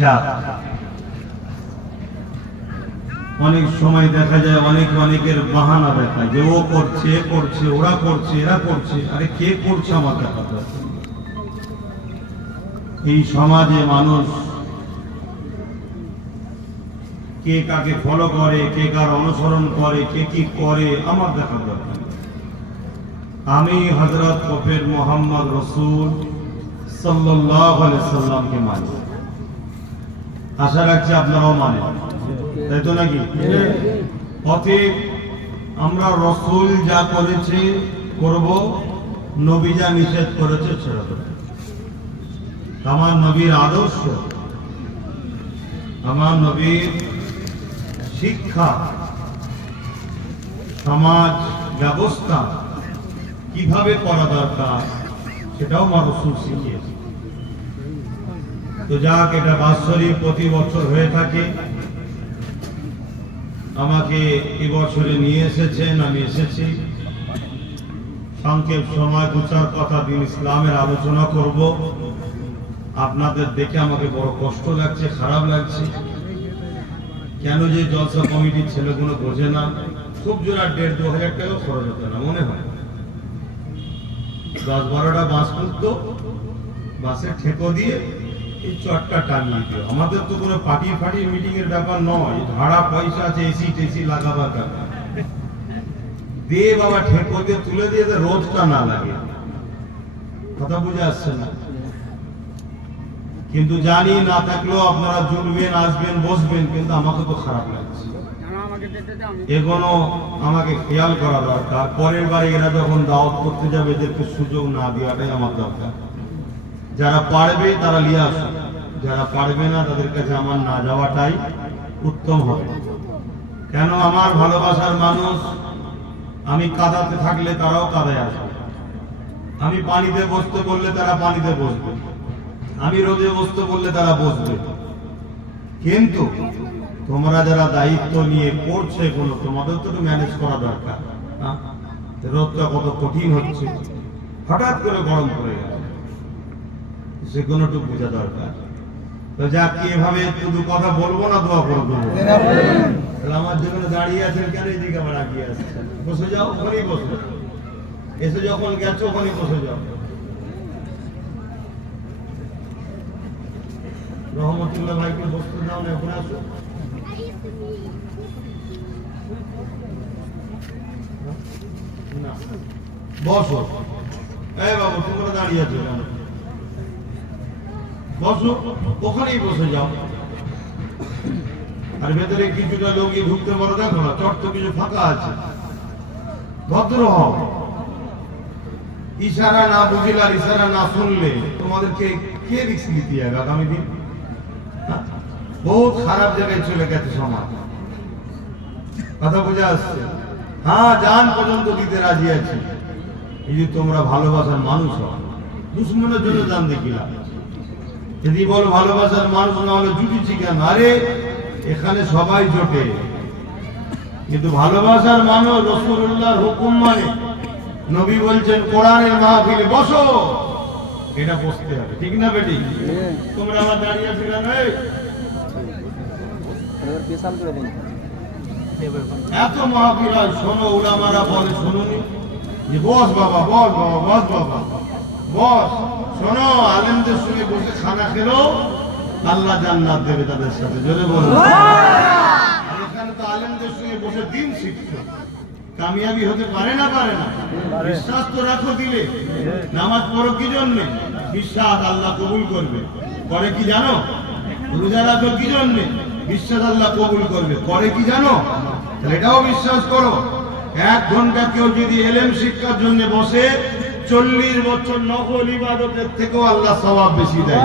যাক, অনেক সময় দেখা যায় অনেকের বাহানা দেখায় যে ও করছে এ করছে, ওরা করছে এরা করছে। আরে কে করছে আমার দেখা দরকার। এই সমাজে মানুষ কে কাকে ফলো করে, কে কার অনুসরণ করে, কে কি করে, আমার দেখা দরকার। আমি হযরত প্রফেট মুহাম্মদ রাসূল সাল্লাল্লাহু আলাইহি সাল্লামকে মানি। আশা রাখছি আপনারাও মানেন, তাই তো নাকি? অতএব আমরা রাসূল যা করেছে করব, নবী যা নিষেধ করেছে ছেড়ে দেব। আমার নবীর আদর্শ, আমার নবীর শিক্ষা, সমাজ ব্যবস্থা কিভাবে করা দরকার সেটাও আমার রাসূল শিখিয়েছে। তো যাক, এটা বাৎসরিক প্রতি বছর হয়ে থাকে। আমাকে এবছরে নিয়ে এসেছেন, আমি এসেছি। সংক্ষেপ সময়, দু চার কথা দিন ইসলামের আলোচনা করব। আপনাদের দেখে আমাকে বড় কষ্ট লাগছে, খারাপ লাগছে। কেন যে জলসা কমিটির ছেলেগুলো বোঝে না, খুব জোর 1,500-2,000 টাকা খরচ হতো না, মনে হয় 10-12টা বাস করতো, বাসে ঠেকো দিয়ে এই চটটা টানিয়ে দিও। আমাদের তো কোনো পার্টি ফাটি মিটিং এর ব্যাপার নয়, ভাড়া পয়সা আছে, এসি টেসি লাগাবার ব্যাপার। দিয়ে বাবা ঠেকো দিয়ে তুলে দিয়ে রোদটা না লাগে। কথা বুঝে আসছে না? কিন্তু জানি না থাকলেও আপনারা জুড়বেন, আসবেন, বসবেন, কিন্তু আমাকে তো খারাপ লাগছে। এগুলো আমাকে খেয়াল করা দরকার। পরের বারে এরা যখন দাওয়াত করতে যাবে এদেরকে সুযোগ না দেওয়াটাই আমার দরকার। যারা পারবে তারা নিয়ে আসবে, যারা পারবে না তাদের কাছে আমার না যাওয়াটাই উত্তম হবে। কেন? আমার ভালোবাসার মানুষ, আমি কাদাতে থাকলে তারাও কাদায় আসবে, আমি পানিতে বসতে বললে তারা পানিতে বসবে, আমি রোদে বসতে বললে তারা বসবে। কিন্তু তোমরা যারা দায়িত্ব নিয়ে করছে এগুলো, তোমাদের তো ম্যানেজ করা দরকার। রোদটা কত কঠিন হচ্ছে, হঠাৎ করে গরম পড়ে গেল, সেগুলো একটু বোঝা দরকার। তো যাক, এভাবে শুধু কথা বলবো না, দোয়া করে দেবো। আমার জন্য দাঁড়িয়ে আছেন কেন? এদিকে আবার আগিয়ে আসছেন, বসে যাও, ওখানেই বসে। এসে যখন গেছো ওখানেই বসে যাও। রহমতুল্লাহ ভাইকে বসতে দাও না, এখন আসো। বসো। এই বাবু, তোমরা দাঁড়িয়ে আছো কেন? বসো, ওখানেই বসে যাও। আর ভেতরে কিছুটা লোক ঢুকতে পারো, দেখো না চট তো কিছু ফাঁকা আছে। ভদ্র হও। ইশারা না বুঝলে আর ইশারা না শুনলে তোমাদেরকে কে রিস্ক নিতে যাবে আগামী দিন? বহুত খারাপ জায়গায় চলে গেছে সমাজ। কথা বোঝা আসছে? হ্যাঁ, জান পর্যন্ত দিতে রাজি আছি, এই যে তোমরা ভালোবাসার মানুষ হও। দুশ্মনের জন্য জান দেখিলাম। যদি বলো ভালোবাসার মানুষ না হলে জুটিছি কেন? আরে এখানে সবাই জোটে, কিন্তু ভালোবাসার মানুষ রাসূলুল্লাহর হুকুম মানে। নবী বলছেন কোরআনের মাহফিলে বসো, এটা বসতে হবে, ঠিক না বেটি? তোমরা আমার দাঁড়িয়ে আছো কেন? এত মাহফিল হয়, শোনো, উলামারা বলে শুনুনি যে বস বাবা, বস বাবা, বস বাবা, বস। শোনো, আলেমদের সঙ্গে বসে খানা খেলো, আল্লাহ জান্নাত দেবে তাদের সাথে। জোরে বলো। এখানে তো আলেমদের সঙ্গে বসে দিন শিখছো, কামিয়াবি হতে পারে না? পারে না? বিশ্বাস তো রাখো দিলে। নামাজ পড়ো কি জন্যে? বিশ্বাস আল্লাহ কবুল করবে। করে কি জানো? রোজা রাখো কি জন্যে? বিশ্বাস আল্লাহ কবুল করবে। করে কি জানো? তাহলে এটাও বিশ্বাস করো। 1 ঘন্টা কেউ যদি এলেম শিক্ষার জন্য বসে, 40 বছর নফল ইবাদতের থেকেও আল্লাহ সওয়াব বেশি দেয়।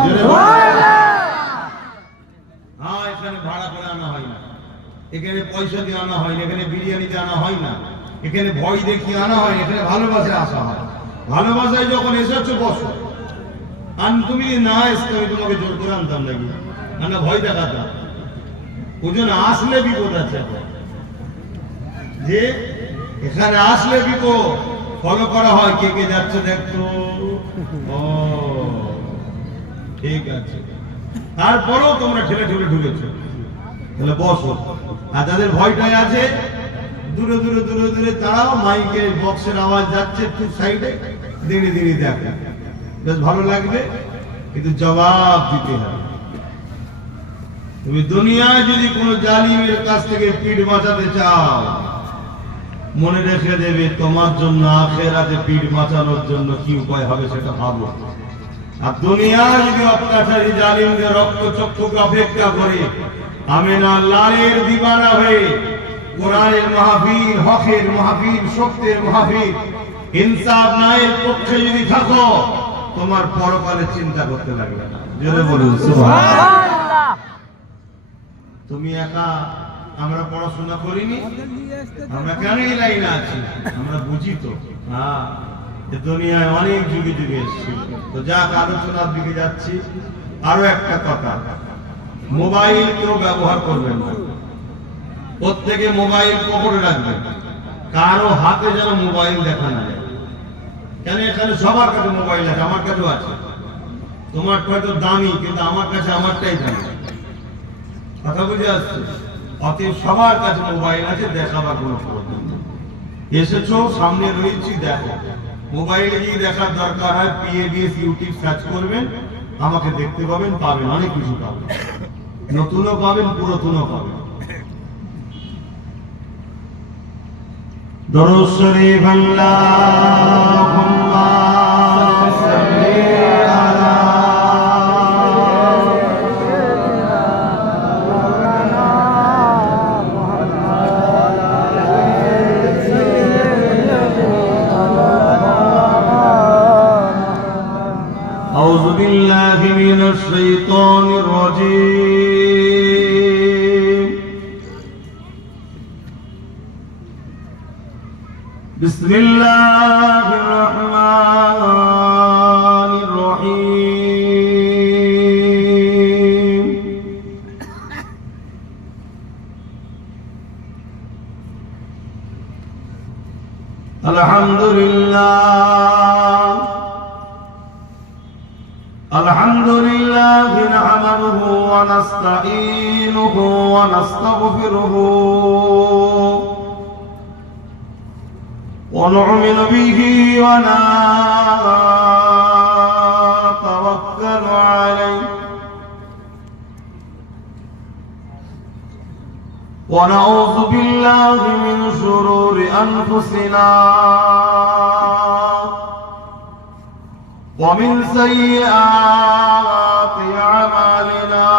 হ্যাঁ, এখানে ভাড়া করে আনা হয় না, এখানে পয়সা দিয়ে আনা হয় না, এখানে বিরিয়ানিতে আনা হয় না, এখানে ভয় দেখিয়ে আনা হয়, এখানে ভালোবাসায় আসা হয়। ভালোবাসায় যখন এসেছো বসো। আর তুমি না আসতে আমি তোমাকে জোর করে আনতাম নাকি? না, ভয় দেখাতাম। ওজন আসলে বিপদ আছে, যে এখানে আসলে বিপদ। ফলো করা হয়, কে কে যাচ্ছে দেখতো। ও ঠিক আছে, তারপরেও তোমরা ঠেলে ঠেলে ঢুকেছো। তাহলে বসো। আর যাদের ভয়টাই আছে দূরে দূরে দূরে দূরে তারাও মাইকের বক্সের আওয়াজ যাচ্ছে একটু সাইডে দিনে দিনে দেখো, বেশ ভালো লাগবে, কিন্তু জবাব দিতে হবে। তুমি দুনিয়ায় যদি কোনো জালিমের কাছ থেকে পিঠ বাঁচাতে চাও, মনে রেখে দেবে তোমার জন্য আখিরাতে পিঠ বাঁচানোর জন্য কি উপায় হবে সেটা ভাবো। আর দুনিয়া যদি অত্যাচারী জালিমদের রক্তচক্ষুকে অপেক্ষা করে আমেনা লালের দিবানা হয়ে কোরআনের মাহফিল, হকের মাহফিল, সত্যের মাহফিল, ইনসাফ ন্যায়ের পক্ষে যদি থাকো, তোমার পরকালে চিন্তা করতে লাগবে না। জোরে বলুন সুবহানাল্লাহ। তুমি একা, আমরা পড়াশোনা করিনি, আমরা কেন এই লাইনে আছি আমরা বুঝি তো। হ্যাঁ, দুনিয়ায় অনেক যুগে যুগে এসেছি। তো যাক, আলোচনার দিকে যাচ্ছি। আরো একটা কথা, মোবাইল কেউ ব্যবহার করবেন না। প্রত্যেকে মোবাইল পকেটে রাখবেন, কারো হাতে যেন মোবাইল দেখা না যায়। কেন, এখানে সবার কাছে মোবাইল আছে, আমার কাছেও আছে। তোমার হয়তো দামি, কিন্তু আমার কাছে আমারটাই দামি। কথা বুঝে আসছে? অতএব সবার কাছে মোবাইল আছে, দেখাবার কোনো প্রয়োজন নেই। এসেছো, সামনে রয়েছি, দেখো। মোবাইলে গিয়ে দেখার দরকার হয়, PABS ইউটিউব সার্চ করবেন, আমাকে দেখতে পাবেন, পাবেন, অনেক কিছু পাবেন, নতুনও পাবেন, পুরাতনও পাবেন। দরুদ শরীফ আল্লাহুম্মা সাল্লি আলা أعوذ بالله من الشيطان الرجيم. بسم الله الرحمن الرحيم. الحمد لله، الحمد لله نحمده ونستعينه ونستغفره ونؤمن به ونتوكل عليه ونعوذ بالله من شرور أنفسنا ومن سيئات أعمالنا.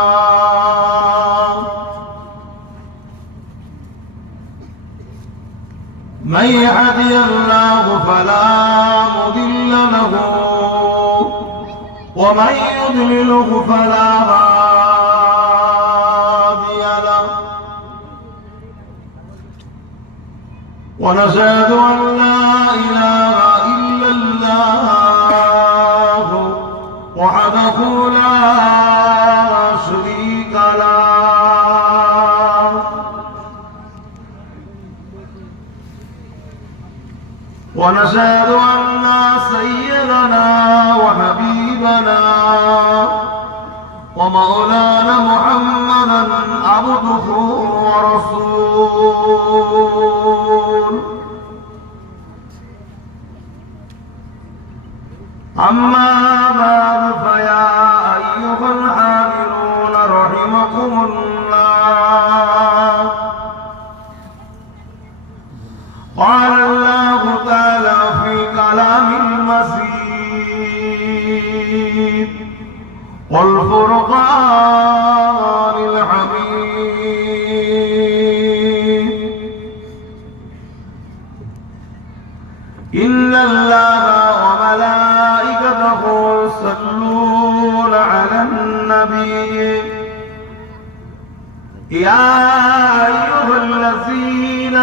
من يهدي الله فلا مضل له ومن يضلله فلا هادي له. ونشهد أن لا إله إلا الله وحده لا شريك له. ونشهد أن سيدنا وحبيبنا ومولانا محمدا عبده ورسوله. أما بعد، فيا أيها الحاملون رحمكم الله، قال الله تعالى في كلام المسيد والفرقان الحميد: إن الله وملائكته يصلون على النبي يا أيها الذين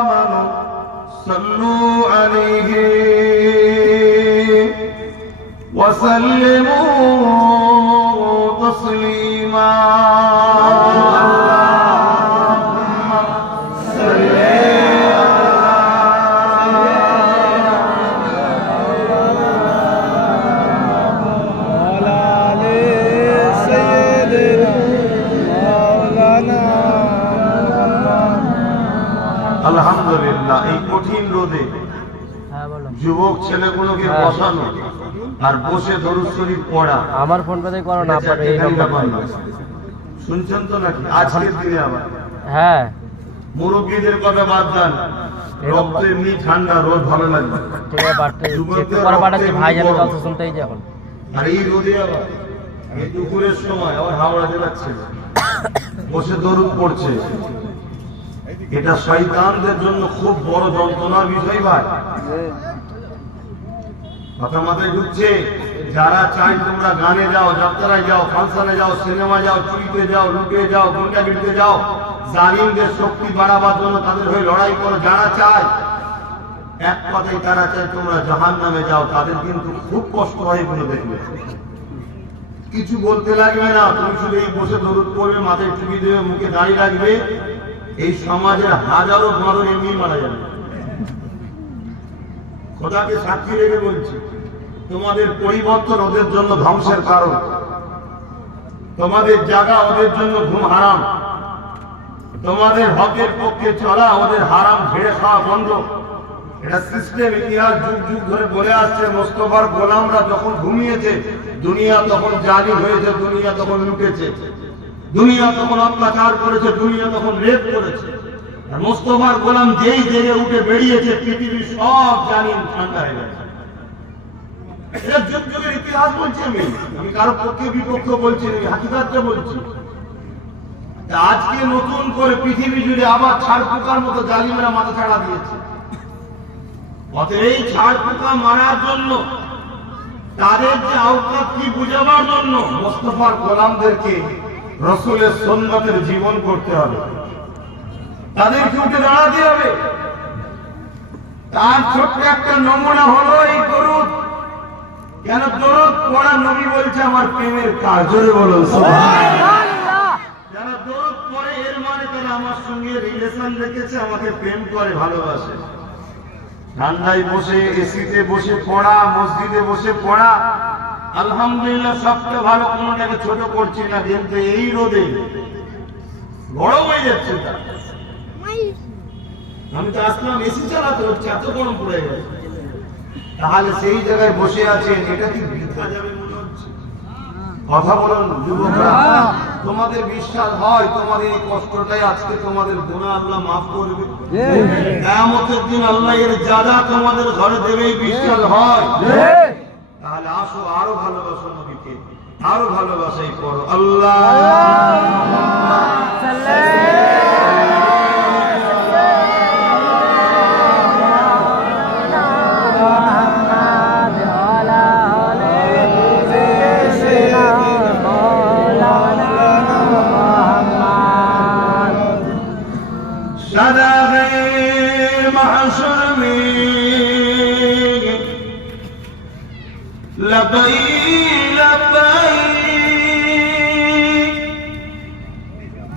آمنوا صلوا عليه وسلموا تسليما. وعلى آله রোদে যুবক ছেলেগুলোকে বসানো আর বসে দরুদ শরীফ পড়া। আমার ফোন পে করো না, শুনছেন তো নাকি? আজকের দিনে আবার হ্যাঁ মুরব্বীদের কথা বাদ দেন, রক্ত এমনি ঠান্ডা, রোদ ভালো লাগবে। ঠিক আছে পাঠাচ্ছি ভাই, জানি কথা শুনতেই যে এখন। আর এই রোদে আবার এই দুপুরের সময় আবার হাওড়াতে যাচ্ছে, বসে দরুদ পড়ছে, এটা শয়তানদের জন্য খুব বড় যন্ত্রণার বিষয় ভাই। কথা মাথায় ঢুকছে? যারা চাই তোমরা গানে যাও, যাত্রায় যাও, ফাংশনে যাও, সিনেমা যাও, চুরিতে যাও, লুটে যাও, গুন্ডাগিরিতে যাও, জালিমদের শক্তি বাড়াবার জন্য তাদের হয়ে লড়াই করো, যারা চায় এক কথায় তারা চায় তোমরা জাহান্নামে যাও, তাদের কিন্তু খুব কষ্ট হয় বলে দেখবে। কিছু বলতে লাগবে না, তুমি শুধু এই বসে দরুদ পড়বে, মাথায় টুপি দেবে, মুখে দাঁড়িয়ে রাখবে, এই সমাজের হাজারো বাঁদর এমনি মারা যাবে। খোদাকে সাক্ষী রেখে বলছি, তোমাদের পরিবর্তন ওদের জন্য ধ্বংসের কারণ, তোমাদের জায়গা ওদের জন্য ঘুম হারাম, তোমাদের হকের পক্ষে চলা ওদের হারাম ঝেড়ে খাওয়া বন্ধ। এটা সিস্টেম, ইতিহাস যুগ যুগ ধরে বলে আসছে। মোস্তফার গোলামরা যখন ঘুমিয়েছে, দুনিয়া তখন জালিম হয়েছে, দুনিয়া তখন লুটেছে, দুনিয়া তখন অত্যাচার করেছে, দুনিয়া তখন রেপ করেছে। আর মোস্তফার গোলাম যেই জেগে উঠে বেরিয়েছে, পৃথিবীর সব জালিম ঠান্ডা হয়ে গেছে। এটা যুগ যুগের ইতিহাস বলছি। আমি কারো পক্ষে বিপক্ষ বলছি না, হাকিকাতটা বলছি। আজকে নতুন করে পৃথিবী জুড়ে আবার ছাড় পোকার মতো জালিমরা মাথা ছাড়া দিয়েছে। অতএব এই ছাড় পোকা মারার জন্য, তাদের যে আওকাত কি বুঝাবার জন্য মোস্তফার গোলামদেরকে রাসূলের সুন্নতের জীবন করতে হবে, তাদেরকে উঠে দাঁড়াতে হবে। তার ছোট্ট একটা নমুনা হলো এই দরুদ। কেন দরুদ পড়া নবী বলছে আমার প্রেমের কাজ। জোরে বলুন সুবহানাল্লাহ। যারা দরুদ পড়ে এর মানে তারা আমার সঙ্গে রিলেশন রেখেছে, আমাকে প্রেম করে, ভালোবাসে। ঠান্ডায় বসে, এসিতে বসে পড়া, মসজিদে বসে পড়া, আলহামদুলিল্লাহ সবটা ভালো, কোনোটাকে ছোট করছি না, কিন্তু এই রোদে গরম হয়ে যাচ্ছে। আমি তো আসলাম এসি চালাতে হচ্ছে, এত গরম পড়ে গেছে। তাহলে সেই জায়গায় বসে আছেন, এটা কি বৃথা যাবে মনে হচ্ছে? কথা বলুন যুবকরা, তোমাদের বিশ্বাস হয় তোমাদের এই কষ্টটাই আজকে তোমাদের গুনাহ আল্লাহ মাফ করবে? কিয়ামতের দিন আল্লাহ এর যাজা তোমাদের ঘরে দেবে, বিশ্বাস হয়? তাহলে আসো আরো ভালোবাসো নবীকে, আরো ভালোবাসাই করো। আল্লাহুম্মা लबैक लबैक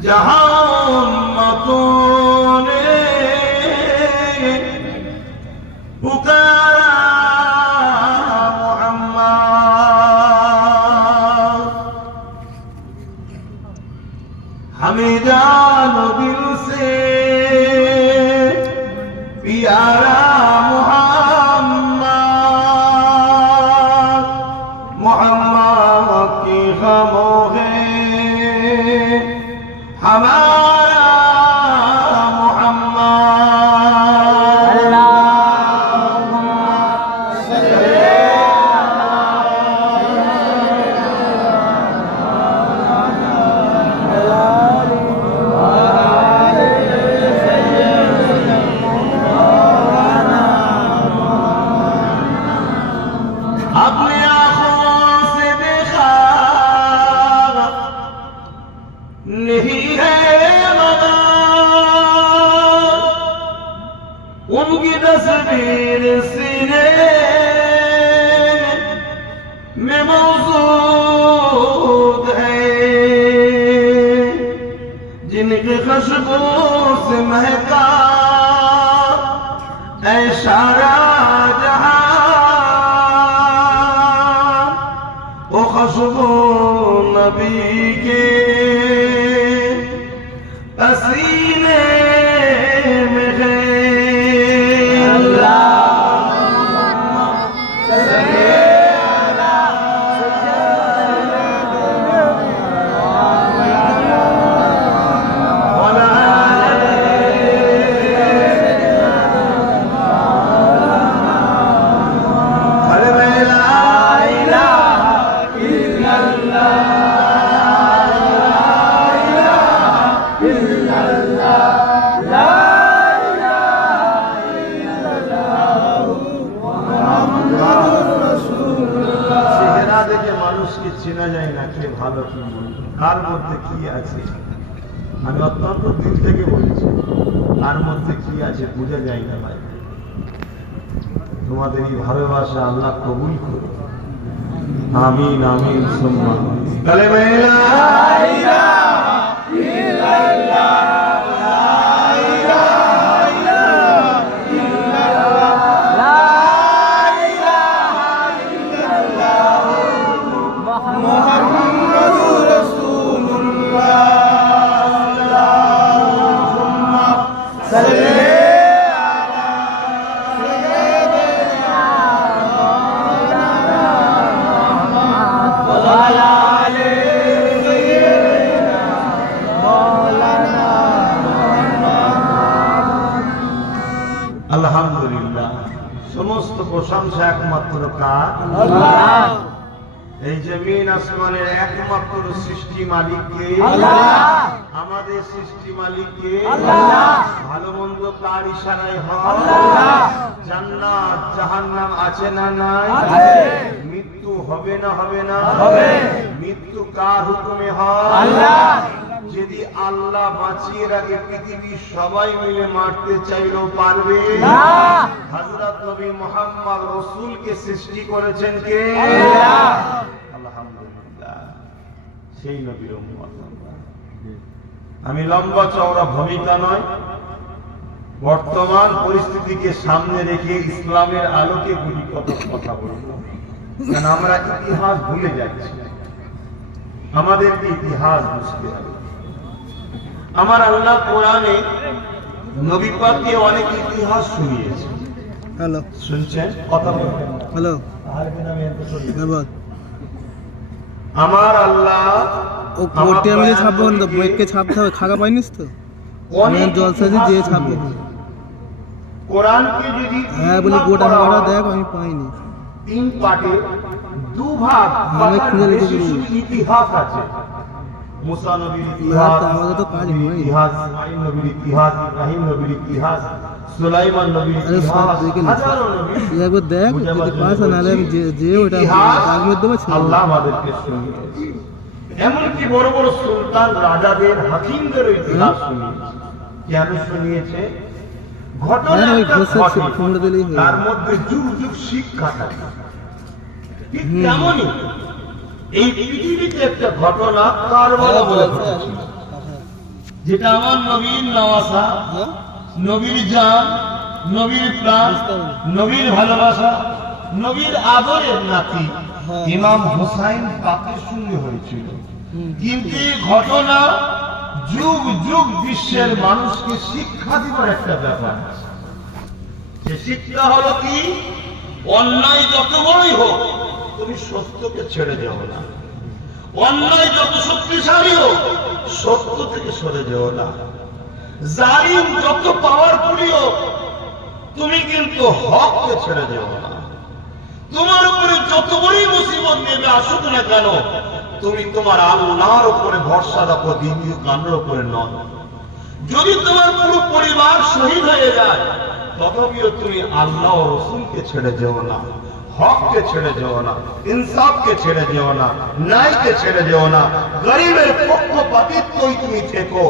जहां उम्मतों ने पुकारा मोहम्मद, हमें जानो दिल से प्यारा उनकी तस्वीर सीने में मौजूद है, जिनकी खुशबू से महका ऐ सारा जहां, वो खुशबू नबी के पसीने में है। মানুষকে চেনা যায় না কে ভালো কি মন্দ, কার মধ্যে কি আছে। আমি অত্যন্ত দিন থেকে বলছি, কার মধ্যে কি আছে বোঝা যায় না ভাই। তোমাদের এই ভালোবাসা আল্লাহ কবুল করুন। আমিন আমিন সুম্মা আমিন। কালেমা লা ইলাহা ইল্লাল্লাহ, লা ইলাহা ইল্লাল্লাহ, লা ইলাহা ইল্লাল্লাহ, মুহাম্মাদুর রাসূলুল্লাহ, আল্লাহুম্মা সাল্লি আলহামদুলিল্লাহ। সমস্ত প্রশংসা একমাত্র কার? আল্লাহ। এই জমিন আসমানের একমাত্র সৃষ্টি মালিককে আল্লাহ। আমাদের সৃষ্টি মালিককে আল্লাহ। ভালো মন্দ কার ইশারায় হয়? আল্লাহ। জান্নাত জাহান্নাম আছে না নাই? আছে। মৃত্যু হবে না হবে না? হবে। মৃত্যু কার হুকুমে হয়? আল্লাহ। যদি আল্লাহ বাঁচিয়ে রাখে পৃথিবীর সবাই মিলে মারতে চাইলেও পারবে না। হযরত নবী মুহাম্মদ রাসূলকে সৃষ্টি করেছেন কে? আল্লাহ। আলহামদুলিল্লাহ, সেই নবীর উম্মত। আমি লম্বা চওড়া ভূমিকা নয়, বর্তমান পরিস্থিতিকে সামনে রেখে ইসলামের আলোকে গুলি কথা বলবো, কারণ আমরা ইতিহাস ভুলে যাচ্ছি। আমাদেরকে ইতিহাস বুঝতে হবে। আমার আল্লাহ কোরআনে নবী পাককে অনেক ইতিহাস শুনিয়েছে। হ্যালো, শুনছেন? কথা বলবেন? হ্যালো, আমার আল্লাহ ও কোর্টে আমি ছাপবো না, বইকে ছাপতে হবে। খাগা পাইনিস তো? অনেক জলসাজি যে ছাপবো। কোরআনকে যদি হ্যাঁ বলি গোটা খাগা দেখ, আমি পাইনি। তিন পার্টে দুভাগ আমি খুঁজে লিখে দিই। ইতিহাস আছে। মুসা নবীর ইতিহাস, আমাদের তো কাজ হয়। ইতিহাস, ইসমাঈল নবীর ইতিহাস, ইব্রাহিম নবীর ইতিহাস, সুলাইমান নবীর আরে সব ইতিহাস, দেখে হাজারো নবী। একবার দেখ যদি পাস না হলে আমি যে ওটা আগে দেবো। আল্লাহ আমাদেরকে শুনিয়েছে। এমনকি বড় বড় সুলতান রাজাদের হাকিমদের ইতিহাস শুনিয়েছে। কেন শুনিয়েছে? ঘটনা একটা ঘটে, তার মধ্যে যুগ যুগ শিক্ষা থাকে। ঠিক তেমনই এই পৃথিবীতে একটা ঘটনা কারবালা বলে ঘটেছিল, যেটা আমার নবীর নওয়াসা, নবীর জান, নবীর প্রাণ, নবীর ভালোবাসা, নবীর আদরের নাতি ইমাম হুসাইন পাকের সঙ্গে হয়েছিল। কিন্তু এই ঘটনা যুগ যুগ বিশ্বের মানুষকে শিক্ষা দেওয়ার একটা ব্যাপার। সে শিক্ষা হলো কি? অন্যায় যত বড়ই হোক তুমি সত্যকে ছেড়ে যাও না। অন্যায় যত শক্তিশালী হোক সত্য থেকে সরে যাও না। জালিম যত পাওয়ারফুলি হোক তুমি কিন্তু হককে ছেড়ে যাও না। তোমার উপরে যত বড়ই মুসিবত নেমে আসুক না কেন, তুমি তোমার আল্লাহর উপরে ভরসা রাখো, দ্বিতীয় কানের উপরে নয়। যদি তোমার পুরো পরিবার শহীদ হয়ে যায় তথাপিও তুমি আল্লাহ ও রাসূলকে ছেড়ে যেও না, হককে ছেড়ে যেও না, ইনসাফকে ছেড়ে যেও না, ন্যায়কে ছেড়ে যেও না। গরিবের পক্ষপাতিত্বই তুমি থেকো,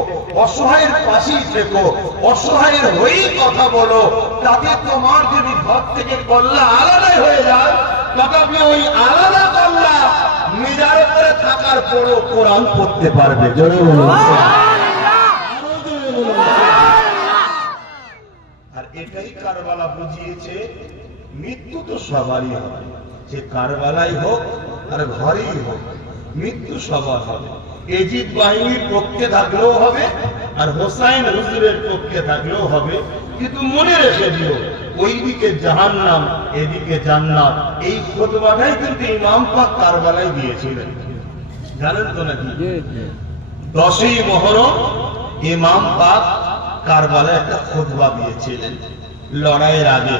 অসহায়ের পাশেই থেকো, অসহায়ের হয়েই কথা বলো। তাতে তোমার যদি ঘর থেকে কল্লা আলাদাই হয়ে যায় তথাপি ওই আলাদা কল্লা নিজের উপরে থাকার পরও কোরআন পড়তে পারবে। জোরে বলুন। আর এটাই কারবালা বুঝিয়েছে, মৃত্যু তো সবারই হবে, সে কারবালাই হোক আর ঘরেই হোক, মৃত্যু সবার হবে। এজিদ বাহিনীর পক্ষে থাকলেও হবে আর হোসাইন হুজুরের পক্ষে থাকলেও হবে। কিন্তু মনে রেখে দিও, ওইদিকে জাহান্নাম এদিকে জান্নাত। এই খুতবাটাই কিন্তু ইমাম পাক কারবালায় দিয়েছিলেন, জানেন তো নাকি? 10ই মুহররম ইমাম পাক কারবালায় একটা খুতবা দিয়েছিলেন, লড়াইয়ের আগে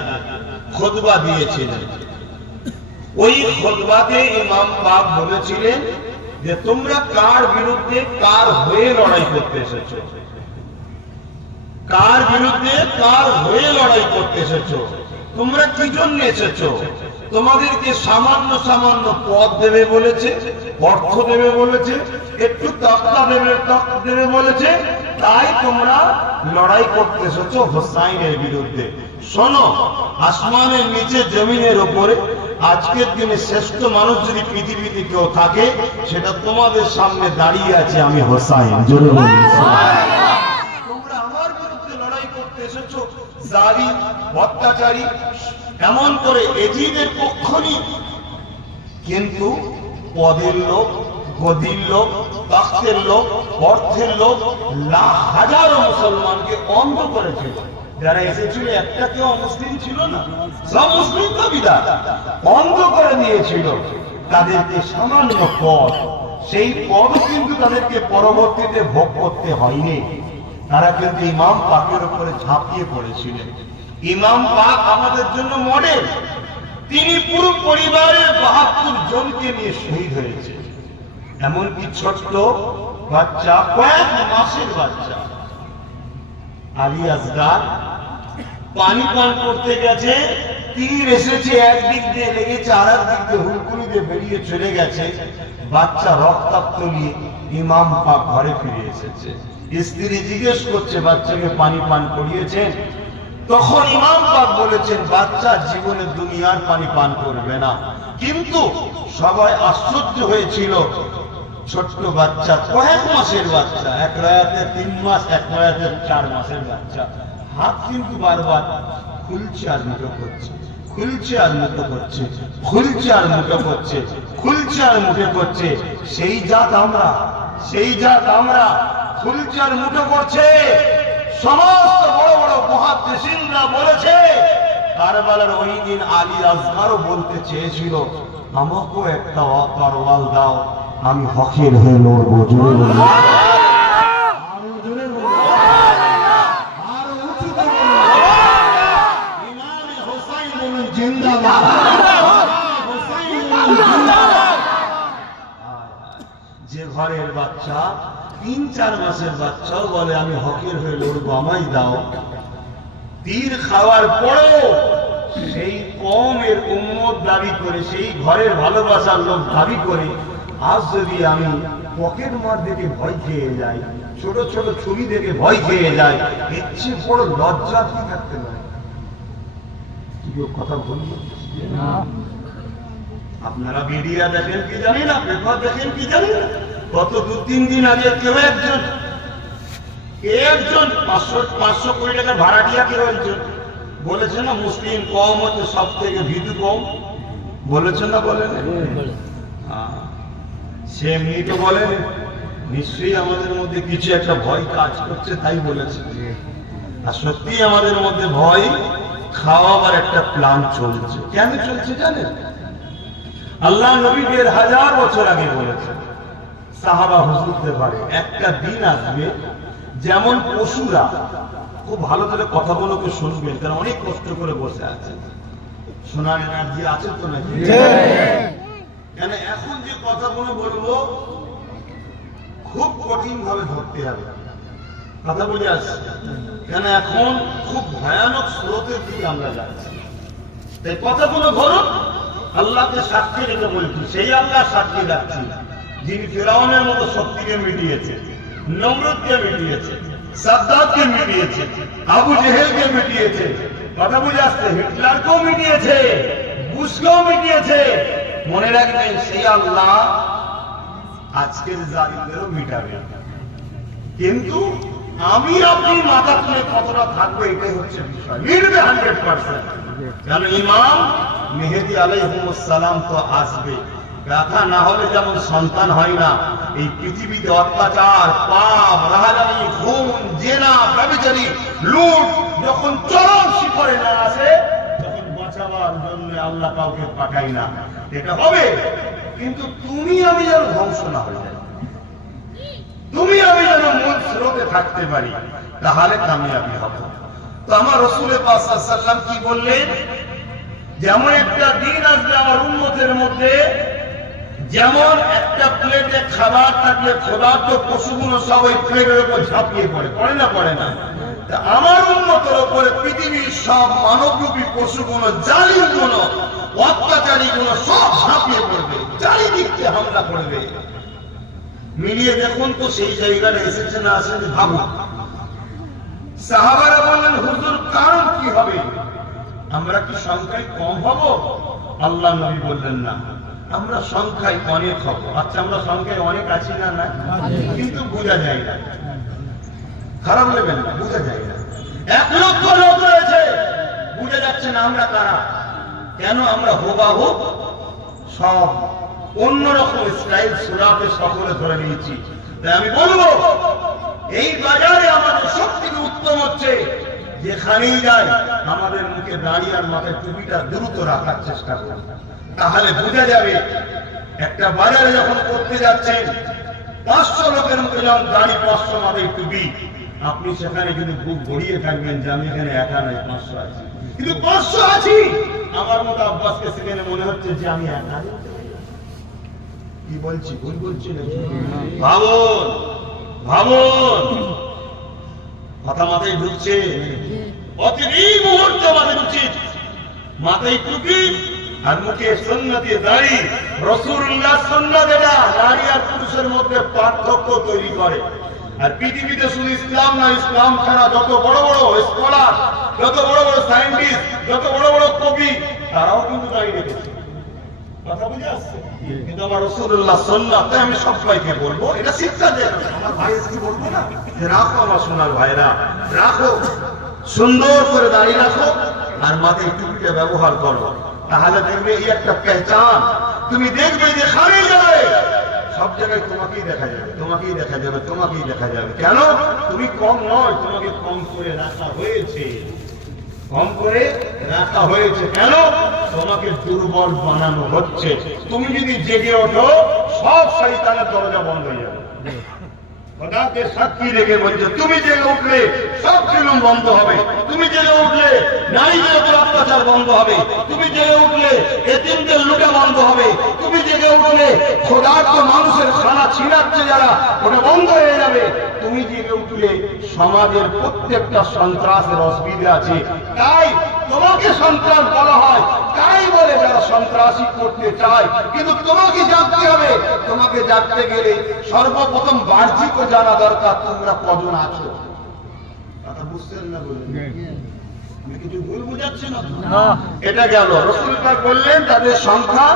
খুতবা দিয়েছিলেন। ওই খুতবাতে ইমাম পাক বলেছিলেন যে তোমরা কার বিরুদ্ধে কার হয়ে লড়াই করতে এসেছো, কার বিরুদ্ধে কার হয়ে লড়াই করতে এসেছো, তোমরা কি জন্য এসেছো? তোমাদেরকে সামান্য সামান্য পদ দেবে বলেছে অর্থ দেবে বলেছে, একটু তক্তা দেবে বলেছে, তাই তোমরা লড়াই করতে এসেছো হোসাইনের বিরুদ্ধে। শোনো, আসমানের নিচে জমিনের উপরে আজকের দিনে শ্রেষ্ঠ মানুষ যদি পৃথিবীতে কেউ থাকে, সেটা তোমাদের সামনে দাঁড়িয়ে আছে, আমি হোসাইন। জোরে বলুন তোমরা আমার বিরুদ্ধে লড়াই করতে এসেছো, জালিম অত্যাচারী এমন করে এজিদের পক্ষ নিয়ে, কিন্তু পদের লোক, গদির লোক, তখ্তের লোক, অর্থের লোক লাখ হাজারো মুসলমানকে অন্ধ করেছিল। যারা এসেছিল একটা কেউ মুসলিম ছিল না, সব মুসলিম কবিতা অন্ধ করে দিয়েছিল। তাদেরকে সামান্য পদ, সেই পদ কিন্তু তাদেরকে পরবর্তীতে ভোগ করতে হয়নি। তারা কিন্তু ইমাম পাকের উপরে ঝাঁপিয়ে পড়েছিলেন। ইমাম পাক আমাদের জন্য মডেল। তিনি পুরো পরিবারের ৭২ জনকে নিয়ে শহীদ হয়েছে। এমনকি ছোট্ট বাচ্চা, কয়েক মাসের বাচ্চা আলী আসগার পানি পান করতে গেছে, তীর এসেছে, একদিক দিয়ে লেগেছে, আর একদিক দিয়ে হুলকুলি দিয়ে বেরিয়ে চলে গেছে। বাচ্চা রক্তাক্ত নিয়ে ইমাম পাক ঘরে ফিরে এসেছে। স্ত্রী জিজ্ঞেস করছে, বাচ্চাকে পানি পান করিয়েছেন? তখন ইমাম পাক বলেছেন, বাচ্চা জীবনে দুনিয়ার পানি পান করবে না। কিন্তু সবাই আশ্চর্য হয়েছিল, ছোট্ট বাচ্চা, কয়েক মাসের বাচ্চা, এক রায়াতে 3 মাস, এক রায়াতে 4 মাসের বাচ্চা, হাত কিন্তু বারবার খুলছে আর মুঠো করছে, খুলছে আর মুঠো করছে, খুলছে আর মুঠো করছে, খুলছে আর মুঠো করছে। সেই জাত আমরা, সেই জাত আমরা, খুলছে আর মুঠো করছে। সমস্ত বড় বড় মুহাদ্দিসিনরা বলেছে, কারবালার ওই দিন আলী আসগারও বলতে চেয়েছিল, আমাকেও একটা তরোয়াল দাও, আমি হকের হয়ে লড়বো। জোরে বলবো, আরো জোরে বলবো, আরো উঁচুতে বলবো, ইমাম হোসাইন বলুন জিন্দাবাদ, হোসাইন বলুন জিন্দাবাদ। যে ঘরের বাচ্চা 3-4 মাসের বাচ্চাও বলে আমি হকের হয়ে লড়বো, আমায় দাও, তীর খাওয়ার পরেও সেই কওমের উম্মত দাবি করে, সেই ঘরের ভালোবাসার লোক দাবি করে, আজ যদি আমি পকেট মার দেখে ভয় খেয়ে যাই, ছোট ছোট ছুরি দেখে ভয় খেয়ে যাই, এর চেয়ে বড় লজ্জা কি থাকতে পারে? কথা বলবো, আপনারা মিডিয়া দেখেন কি জানি না, পেপার দেখেন কি জানি না, গত 2-3 দিন আগে কেউ একজন 500 কোটি টাকা ভাড়াটিয়া কেউ একজন বলেছে না, মুসলিম কম হচ্ছে সব থেকে ভীতু কম, বলেছেন না? বলেন সে এমনি তো বলেন, নিশ্চয়ই আমাদের মধ্যে কিছু একটা ভয় কাজ করছে তাই বলেছে। আর সত্যি আমাদের মধ্যে ভয় খাওয়াবার একটা প্ল্যান চলছে। কেন চলছে জানেন? আল্লাহ নবী 1000 বছর আগে বলেছেন, সাহাবা হুজুরদের পারে একটা দিন আসবে যেমন পশুরা, খুব ভালো করে কথাগুলোকে শুনবেন, কারণ অনেক কষ্ট করে বসে আছে, শোনার এনার্জি আছে তো নাকি? কেন এখন যে কথাগুলো বলবো খুব কঠিন ভাবে ধরতে হবে, কথা বলে আসছি, কেন এখন খুব ভয়ানক স্রোতের দিকে আমরা যাচ্ছি। তাই কথাগুলো ধরুন, আল্লাহকে সাক্ষী রেখে বলছি, সেই আল্লাহ সাক্ষী রাখছি যিনি ফিরাউনের মতো শক্তিকে মিটিয়েছে, নমরুদকে মিটিয়েছে, সাদ্দাতকে মিটিয়েছে, আবু জেহেলকে মিটিয়েছে, কথা বুঝে আসছে, হিটলারকেও মিটিয়েছে, বুশকেও মিটিয়েছে। মনে রাখবেন, সেই আল্লাহ আজকের জালিমদেরও মিটাবে। কিন্তু আমি আপনি মাথা তুলে কতটা থাকবো, এটাই হচ্ছে বিষয়। মিটবে 100%। কারণ ইমাম মেহেদী আলাইহিস সালাম তো আসবে, ব্যথা না হলে যেমন সন্তান হয় না, এই পৃথিবীতে অত্যাচার, পাপ, রাহাজানি, খুন, জেনা, ব্যভিচারী, লুট যখন চরম শিখরে না আসে, তখন বাঁচাবার জন্য আল্লাহ কাউকে পাঠায় না। এটা হবে, কিন্তু তুমি আমি যেন ধ্বংস না হয়ে যাই, তুমি আমি যেন মূল স্রোতে থাকতে পারি, তাহলে কামিয়াবি হবে। তো আমার রাসূল পাক সাল্লাল্লাহু আলাইহি ওয়াসাল্লাম কি বললেন? যেমন একটা দিন আসবে আমার উম্মতের মধ্যে, যেমন একটা প্লেটে খাবার থাকলে ক্ষুধার্ত পশুগুলো সব ওই প্লেটের উপর ঝাঁপিয়ে পড়ে, পড়ে না? পড়ে না? আমার উম্মতের উপরে পৃথিবীর সব মানবরূপী পশুগুলো, জালিমগুলো, অত্যাচারীগুলো সব ঝাঁপিয়ে পড়বে। চারিদিকে হামলা করবে। মিলিয়ে দেখুন তো সেই জায়গাটা এসেছে না আসেনি ভাবুন। সাহাবারা বললেন হুজুর কারণ কি হবে, আমরা কি সংখ্যায় কম হব? আল্লাহ নবী বললেন না, আমরা সংখ্যায় অনেক হব। আচ্ছা আমরা সংখ্যায় অনেক আছি না? না, কিন্তু বোঝা যায় না। খারাপ নেবেন না, বোঝা যায় না। 1 লক্ষ লোক রয়েছে, বুঝে যাচ্ছে না আমরা কারা। কেন? আমরা হুবাহু সব অন্যরকম স্টাইল সুরাতে সকলে ধরে নিয়েছি। তাই আমি বলবো এই বাজারে আমাদের সব থেকে উত্তম হচ্ছে যেখানেই যাই আমাদের মুখে দাঁড়িয়ে আর মাথায় টুপিটা দ্রুত রাখার চেষ্টা করব। তাহলে বোঝা যাবে একটা বাজারে যখন করতে যাচ্ছেন 500 লোকের মুখে যখন দাঁড়ি 500 মাথায় টুপি, আপনি সেখানে কিন্তু বুক ভরিয়ে থাকবেন যে আমি এখানে একা নয় 500 আছি। কিন্তু 500 আছি আমার মতো আব্বাসকে সেখানে মনে হচ্ছে যে আমি একা। কি বলছি, ভুল বলছি না? ভাবুন ভাবুন, কথা মাথায় ঢুকছে? প্রতিটি মুহূর্তে মাথায় উচিত মাথায় টুপি আর মুখে সুন্নতি দাড়ি। রাসূলুল্লাহ সুন্নাত এটা নারী আর পুরুষের মধ্যে পার্থক্য তৈরি করে। আর পৃথিবীতে শুধু ইসলাম না, ইসলাম ছাড়া যত বড় বড় স্কলার, যত বড় বড় সায়েন্টিস্ট, যত বড় বড় কবি, তারাও কিন্তু দাড়ি রেখেছে। কথা বুঝে আসছে? কিন্তু আমার রাসূলুল্লাহ সুন্নাতে আমি সবাইকে বলবো এটা শিক্ষা দেন। আমার ভাইকে বলবো না যে রাখো আমার সোনার ভাইরা, রাখো, সুন্দর করে দাড়ি রাখো আর মাথায় টুপিটা ব্যবহার করো। তাহলে দেখবে এই একটা পেহচান। তুমি দেখবে যে খালি যাবে সব জায়গায় তোমাকেই দেখা যাবে, তোমাকেই দেখা যাবে, তোমাকেই দেখা যাবে। কেন? তুমি কম নয়, তোমাকে কম করে রাখা হয়েছে, কম করে রাখা হয়েছে। কেন? তোমাকে দুর্বল বানানো হচ্ছে। তুমি যদি জেগে ওঠো সব শয়তানের দরজা বন্ধ হয়ে যাবে। খোদাকে সাক্ষী রেখে বলছে তুমি জেগে উঠলে সব জুলুম বন্ধ হবে, তুমি জেগে উঠলে নারীদের উপর অত্যাচার বন্ধ হবে, তুমি জেগে উঠলে এতিমদের লুটা বন্ধ হবে, তুমি জেগে উঠলে ক্ষুধার্ত মানুষের খানা ছিনাচ্ছে যারা, ওটা বন্ধ হয়ে যাবে। তুমি জেগে উঠলে সমাজের প্রত্যেকটা সন্ত্রাসের অসুবিধা আছে, তাই তোমাকে সন্ত্রাস বলা হয়, তাই বলে যারা সন্ত্রাসী করতে চায়। কিন্তু তোমাকে জানতে হবে, তোমাকে জানতে গেলে সর্বপ্রথম বাহ্যিক জানা দরকার তোমরা কজন আছো। কথা বুঝছেন না? বলুন আমি কিছু ভুল বুঝাচ্ছি না? এটা গেল। রাসূল পাক বললেন তাদের সংখ্যা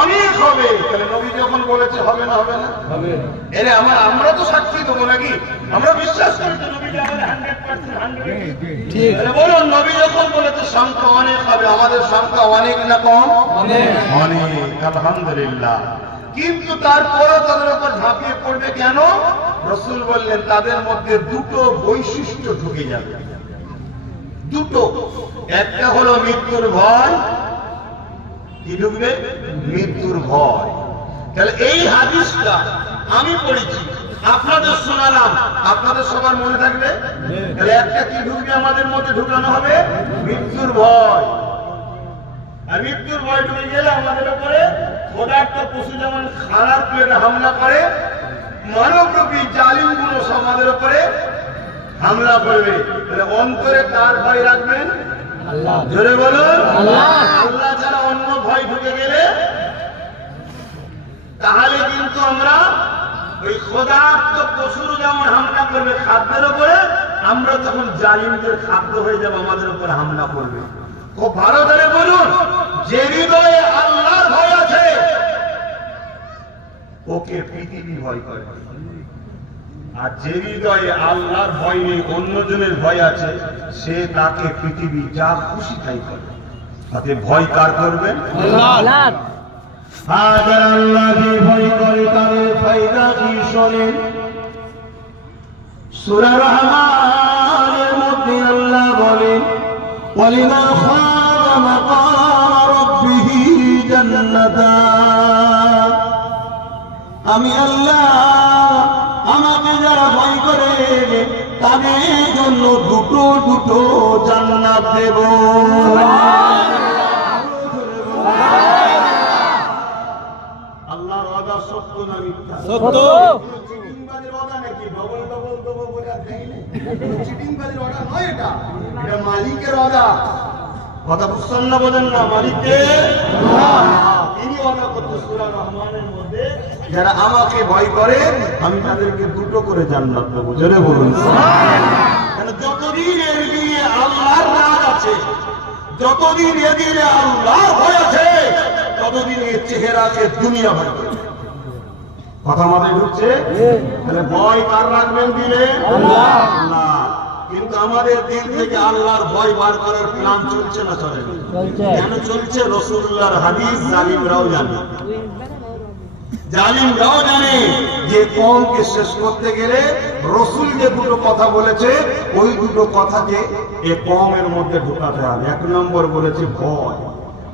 অনেক হবে। তাহলে নবী যখন বলেছে হবে না, হবে না? হবে। এরে আমরা তো সাক্ষী দেবো নাকি? আমরা বিশ্বাস করি তো নবী যে আমাদের 100% 100 ঠিক। তাহলে বলুন নবী যখন বলেছে সংখ্যা অনেক হবে, আমাদের সংখ্যা অনেক না কম? অনেক। অনেক, আলহামদুলিল্লাহ। কিন্তু তারপরে তাদের উপর ঝাঁপিয়ে পড়বে কেন? রাসূল বললেন তাদের মধ্যে দুটো বৈশিষ্ট্য ঢুকে যাবে। দুটো, একটা হলো মৃত্যুর ভয়। কি ঢুকবে? মৃত্যুর ভয়। তাহলে এই হাদিসটা আমি পড়েছি, আপনাদের শোনালাম, আপনাদের সবার মনে থাকবে। তাহলে একটা কি ঢুকবে আমাদের মধ্যে? ঢুকানো হবে মৃত্যুর ভয়। আর মৃত্যুর ভয় ঢুকে গেলে আমাদের উপরে ক্ষুধার্ত পশু যেমন খারাপ প্লেটে হামলা করে, মানবরূপী জালিমগুলো সমাজের উপরে হামলা করবে। তাহলে অন্তরে কার ভয় রাখবেন? আল্লাহ। জোরে বলুন আল্লাহ। আল্লাহ ছাড়া অন্য ভয় ঢুকে গেলে তাহলে কিন্তু আমরা ওই ক্ষুধার্ত পশুর যেমন হামলা করবে খাদ্যের উপরে, আমরা তখন জালিমদের খাদ্য হয়ে যাবো, আমাদের উপরে হামলা করবে। খুব ভালো করে বলুন, যে হৃদয়ে আল্লাহর ভয় আছে ওকে পৃথিবী ভয় করে, আর যে হৃদয়ে আল্লাহর ভয় নেই, অন্যজনের ভয় আছে, সে তাকে পৃথিবী যা খুশি তাই করে। তাতে ভয় কার করবেন? আল্লাহ। আর যারা আল্লাহকে ভয় করে তাদের ফায়দা কি শোনেন? সূরা রহমানের মধ্যে আল্লাহ বলেন ওয়ালিমান খাফা মাকাম রাব্বিহি জান্নাতান। আমি আল্লাহ আমাকে যারা ভয় করে তাদের জন্য দুটো দুটো জান্নাত দেব। আল্লাহর ওয়াদা সত্য না মিথ্যা? সত্য। চিটিংবাজের ওয়াদা নাকি ডবল ডবল দেবো বলে আর দেয় না? চিটিংবাজের ওয়াদা নয় এটা, এটা মালিকের ওয়াদা। কথা বুঝছেন না? বলেন না মালিকের, তিনি ওয়াদা করছে সূরা রহমানের মধ্যে, যারা আমাকে ভয় করে আমি তাদেরকে দুটো করে জান্নাত দেবো। জোরে বলুন সুবহানাল্লাহ। যতদিন এর দিয়ে আল্লাহর রাজ আছে, যতদিন এদিকে আল্লাহ ভয় আছে, ততদিন এর চেহারাকে দুনিয়া ভয় করে। কথা মাথায় ঢুকছে? তাহলে ভয় কার রাখবেন দিলে? আল্লাহ। কিন্তু আমাদের দিল থেকে আল্লাহর ভয় বার করার প্ল্যান চলছে না চলে না? কেন চলছে? রাসূলুল্লাহর হাদিস জালিমরাও জানে, জালিমরাও জানে যে কওমকে শেষ করতে গেলে রাসূল যে দুটো কথা বলেছে, ওই দুটো কথাকে এই কওমের মধ্যে ঢোকাতে হবে। এক নম্বর বলেছে ভয়,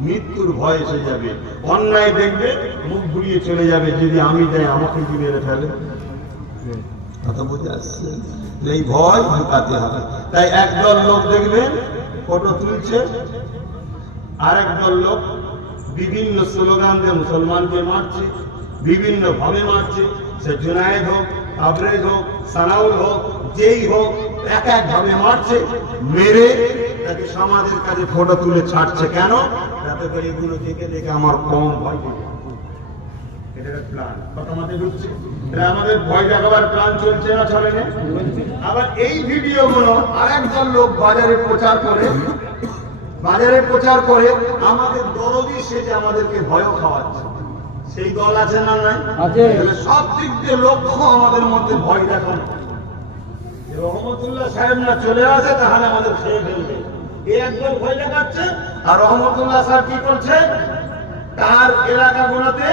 মৃত্যুর ভয় এসে যাবে, অন্যায় দেখবে মুখ ঘুরিয়ে চলে যাবে, যদি আমি যাই আমাকে কি মেরে ফেলে। কথা বুঝে আসছে? এই ভয় ঢুকাতে হবে। তাই একদল লোক দেখবেন ফটো তুলছে, আরেক দল লোক বিভিন্ন স্লোগান দিয়ে মুসলমানকে মারছে, বিভিন্ন ভাবে মারছে। সে জুনায়েদ হোক, আবরেজ হোক, সানাউল হোক, যেই হোক, এক এক ভাবে মারছে, মেরে তাকে সমাজের কাছে ফটো তুলে ছাড়ছে। কেন? যাতে করে এগুলো দেখে দেখে আমার কম ভয় পেয়ে। এটা একটা প্ল্যান। কথা মাথায় ঢুকছে? আমাদের ভয় দেখাবার প্ল্যান চলছে না চলে না? আবার এই ভিডিওগুলো আরেকজন লোক বাজারে প্রচার করে, আমাদের দরদি সেজে আমাদেরকে ভয় খাওয়াচ্ছে। সেই দল আছে না নাই? সব দিক দিয়ে লক্ষ্য আমাদের মধ্যে ভয় দেখানো। রহমতুল্লাহ সাহেব না চলে আসে তাহলে আমাদের খেয়ে ফেলবে, এই একদল ভয় দেখাচ্ছে। আর রহমতুল্লাহ সাহেব কি করছে? তার এলাকাগুলোতে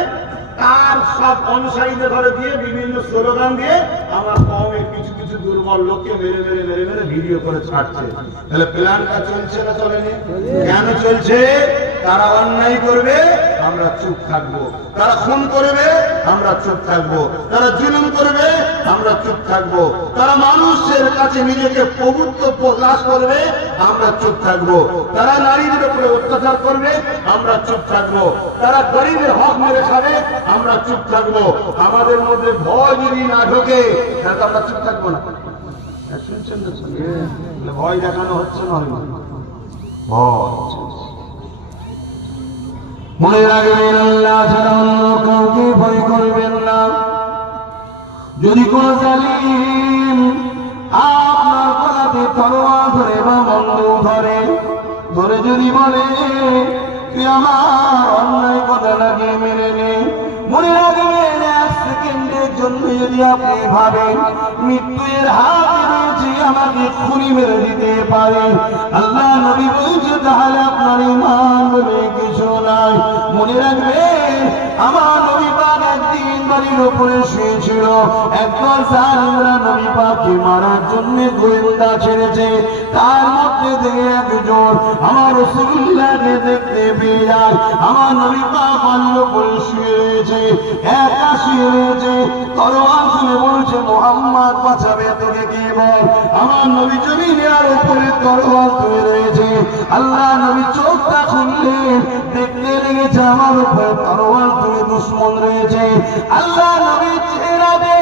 তার সব অনুসারীদের ধরে দিয়ে বিভিন্ন স্লোগান দিয়ে আমার কওমের কিছু কিছু দুর্বল লোককে মেরে মেরে মেরে মেরে ভিডিও করে ছাড়ছে। তাহলে প্ল্যানটা চলছে না চলেনি? কেন চলছে? তারা অন্যায় করবে, আমরা চুপ থাকবো। তারা খুন করবে, আমরা চুপ থাকবো। তারা জুলুম করবে, আমরা চুপ থাকবো। তারা মানুষের কাছে নিজেকে পবিত্র প্রকাশ করবে, আমরা চুপ থাকবো। তারা নারীদের উপরে অত্যাচার করবে, আমরা চুপ থাকবো। তারা গরিবের হক মেরে খাবে, আমরা চুপ থাকবো। আমাদের মধ্যে ভয় যদি না ঢোকে তাহলে আমরা চুপ থাকবো না। শুনছেন না? ভয় দেখানো হচ্ছে না? ভয় মনে রাখবেন, আল্লাহ ছাড়া অন্য কাউকে ভয় করবেন না। যদি কোন জালিম আপনার গলাতে তলোয়ার ধরে বা বন্দুক ধরে যদি বলে তুই আমার অন্যায় কথা লাগিয়ে মেনে নে, মনে রাখবেন এক সেকেন্ডের জন্য যদি আপনি ভাবেন মৃত্যুর হাতে রয়েছে, আমাকে খুনি মেরে দিতে পারে, আল্লাহ নবী বলছে তাহলে আপনার ঈমান বলে কিছু নাই। মনে রাখবেন আমার নবী পাক একদিন বাড়ির উপরে শুয়েছিল, একদল জালিমরা নবী পাককে মারার জন্য গোয়েন্দা ছেড়েছে। তার মধ্যে থেকে একজন আমার রাসূলুল্লাহকে দেখতে পেয়ে যায়। আমার নবী পাক বাড়ির উপরে শুয়ে রয়েছে, একা শুয়ে রয়েছে, তলোয়ার তুলে বলছে মুহাম্মদ বাঁচাবে তোকে কে বল। আমার নবী জমিনের উপরে তলোয়ার তুলে রয়েছে। আল্লাহ নবী চোখটা খুললেন, দেখতে লেগেছে আমার উপরে তলোয়ার তুলে দুশমন রয়েছে। আল্লাহ নবী চেহারাতে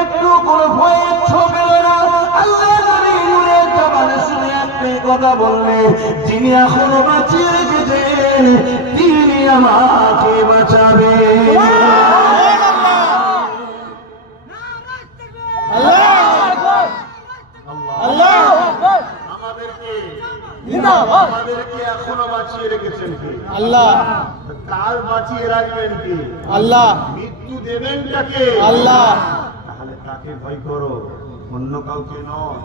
একটু কোনো ভয়ের ছোপ এলো না। আল্লাহ নবী নূরের জবানে শুনে একটাই কথা বললে, যিনি এখনো বাঁচিয়ে রেখেছেন তিনি আমাকে বাঁচাবে। আমাদেরকে এখনো বাঁচিয়ে রেখেছেন কে? আল্লাহ। কাল বাঁচিয়ে রাখবেন কে? আল্লাহ। মৃত্যু দেবেন কাকে? আল্লাহ। তাহলে তাকে ভয় করো, অন্য কাউকে নয়।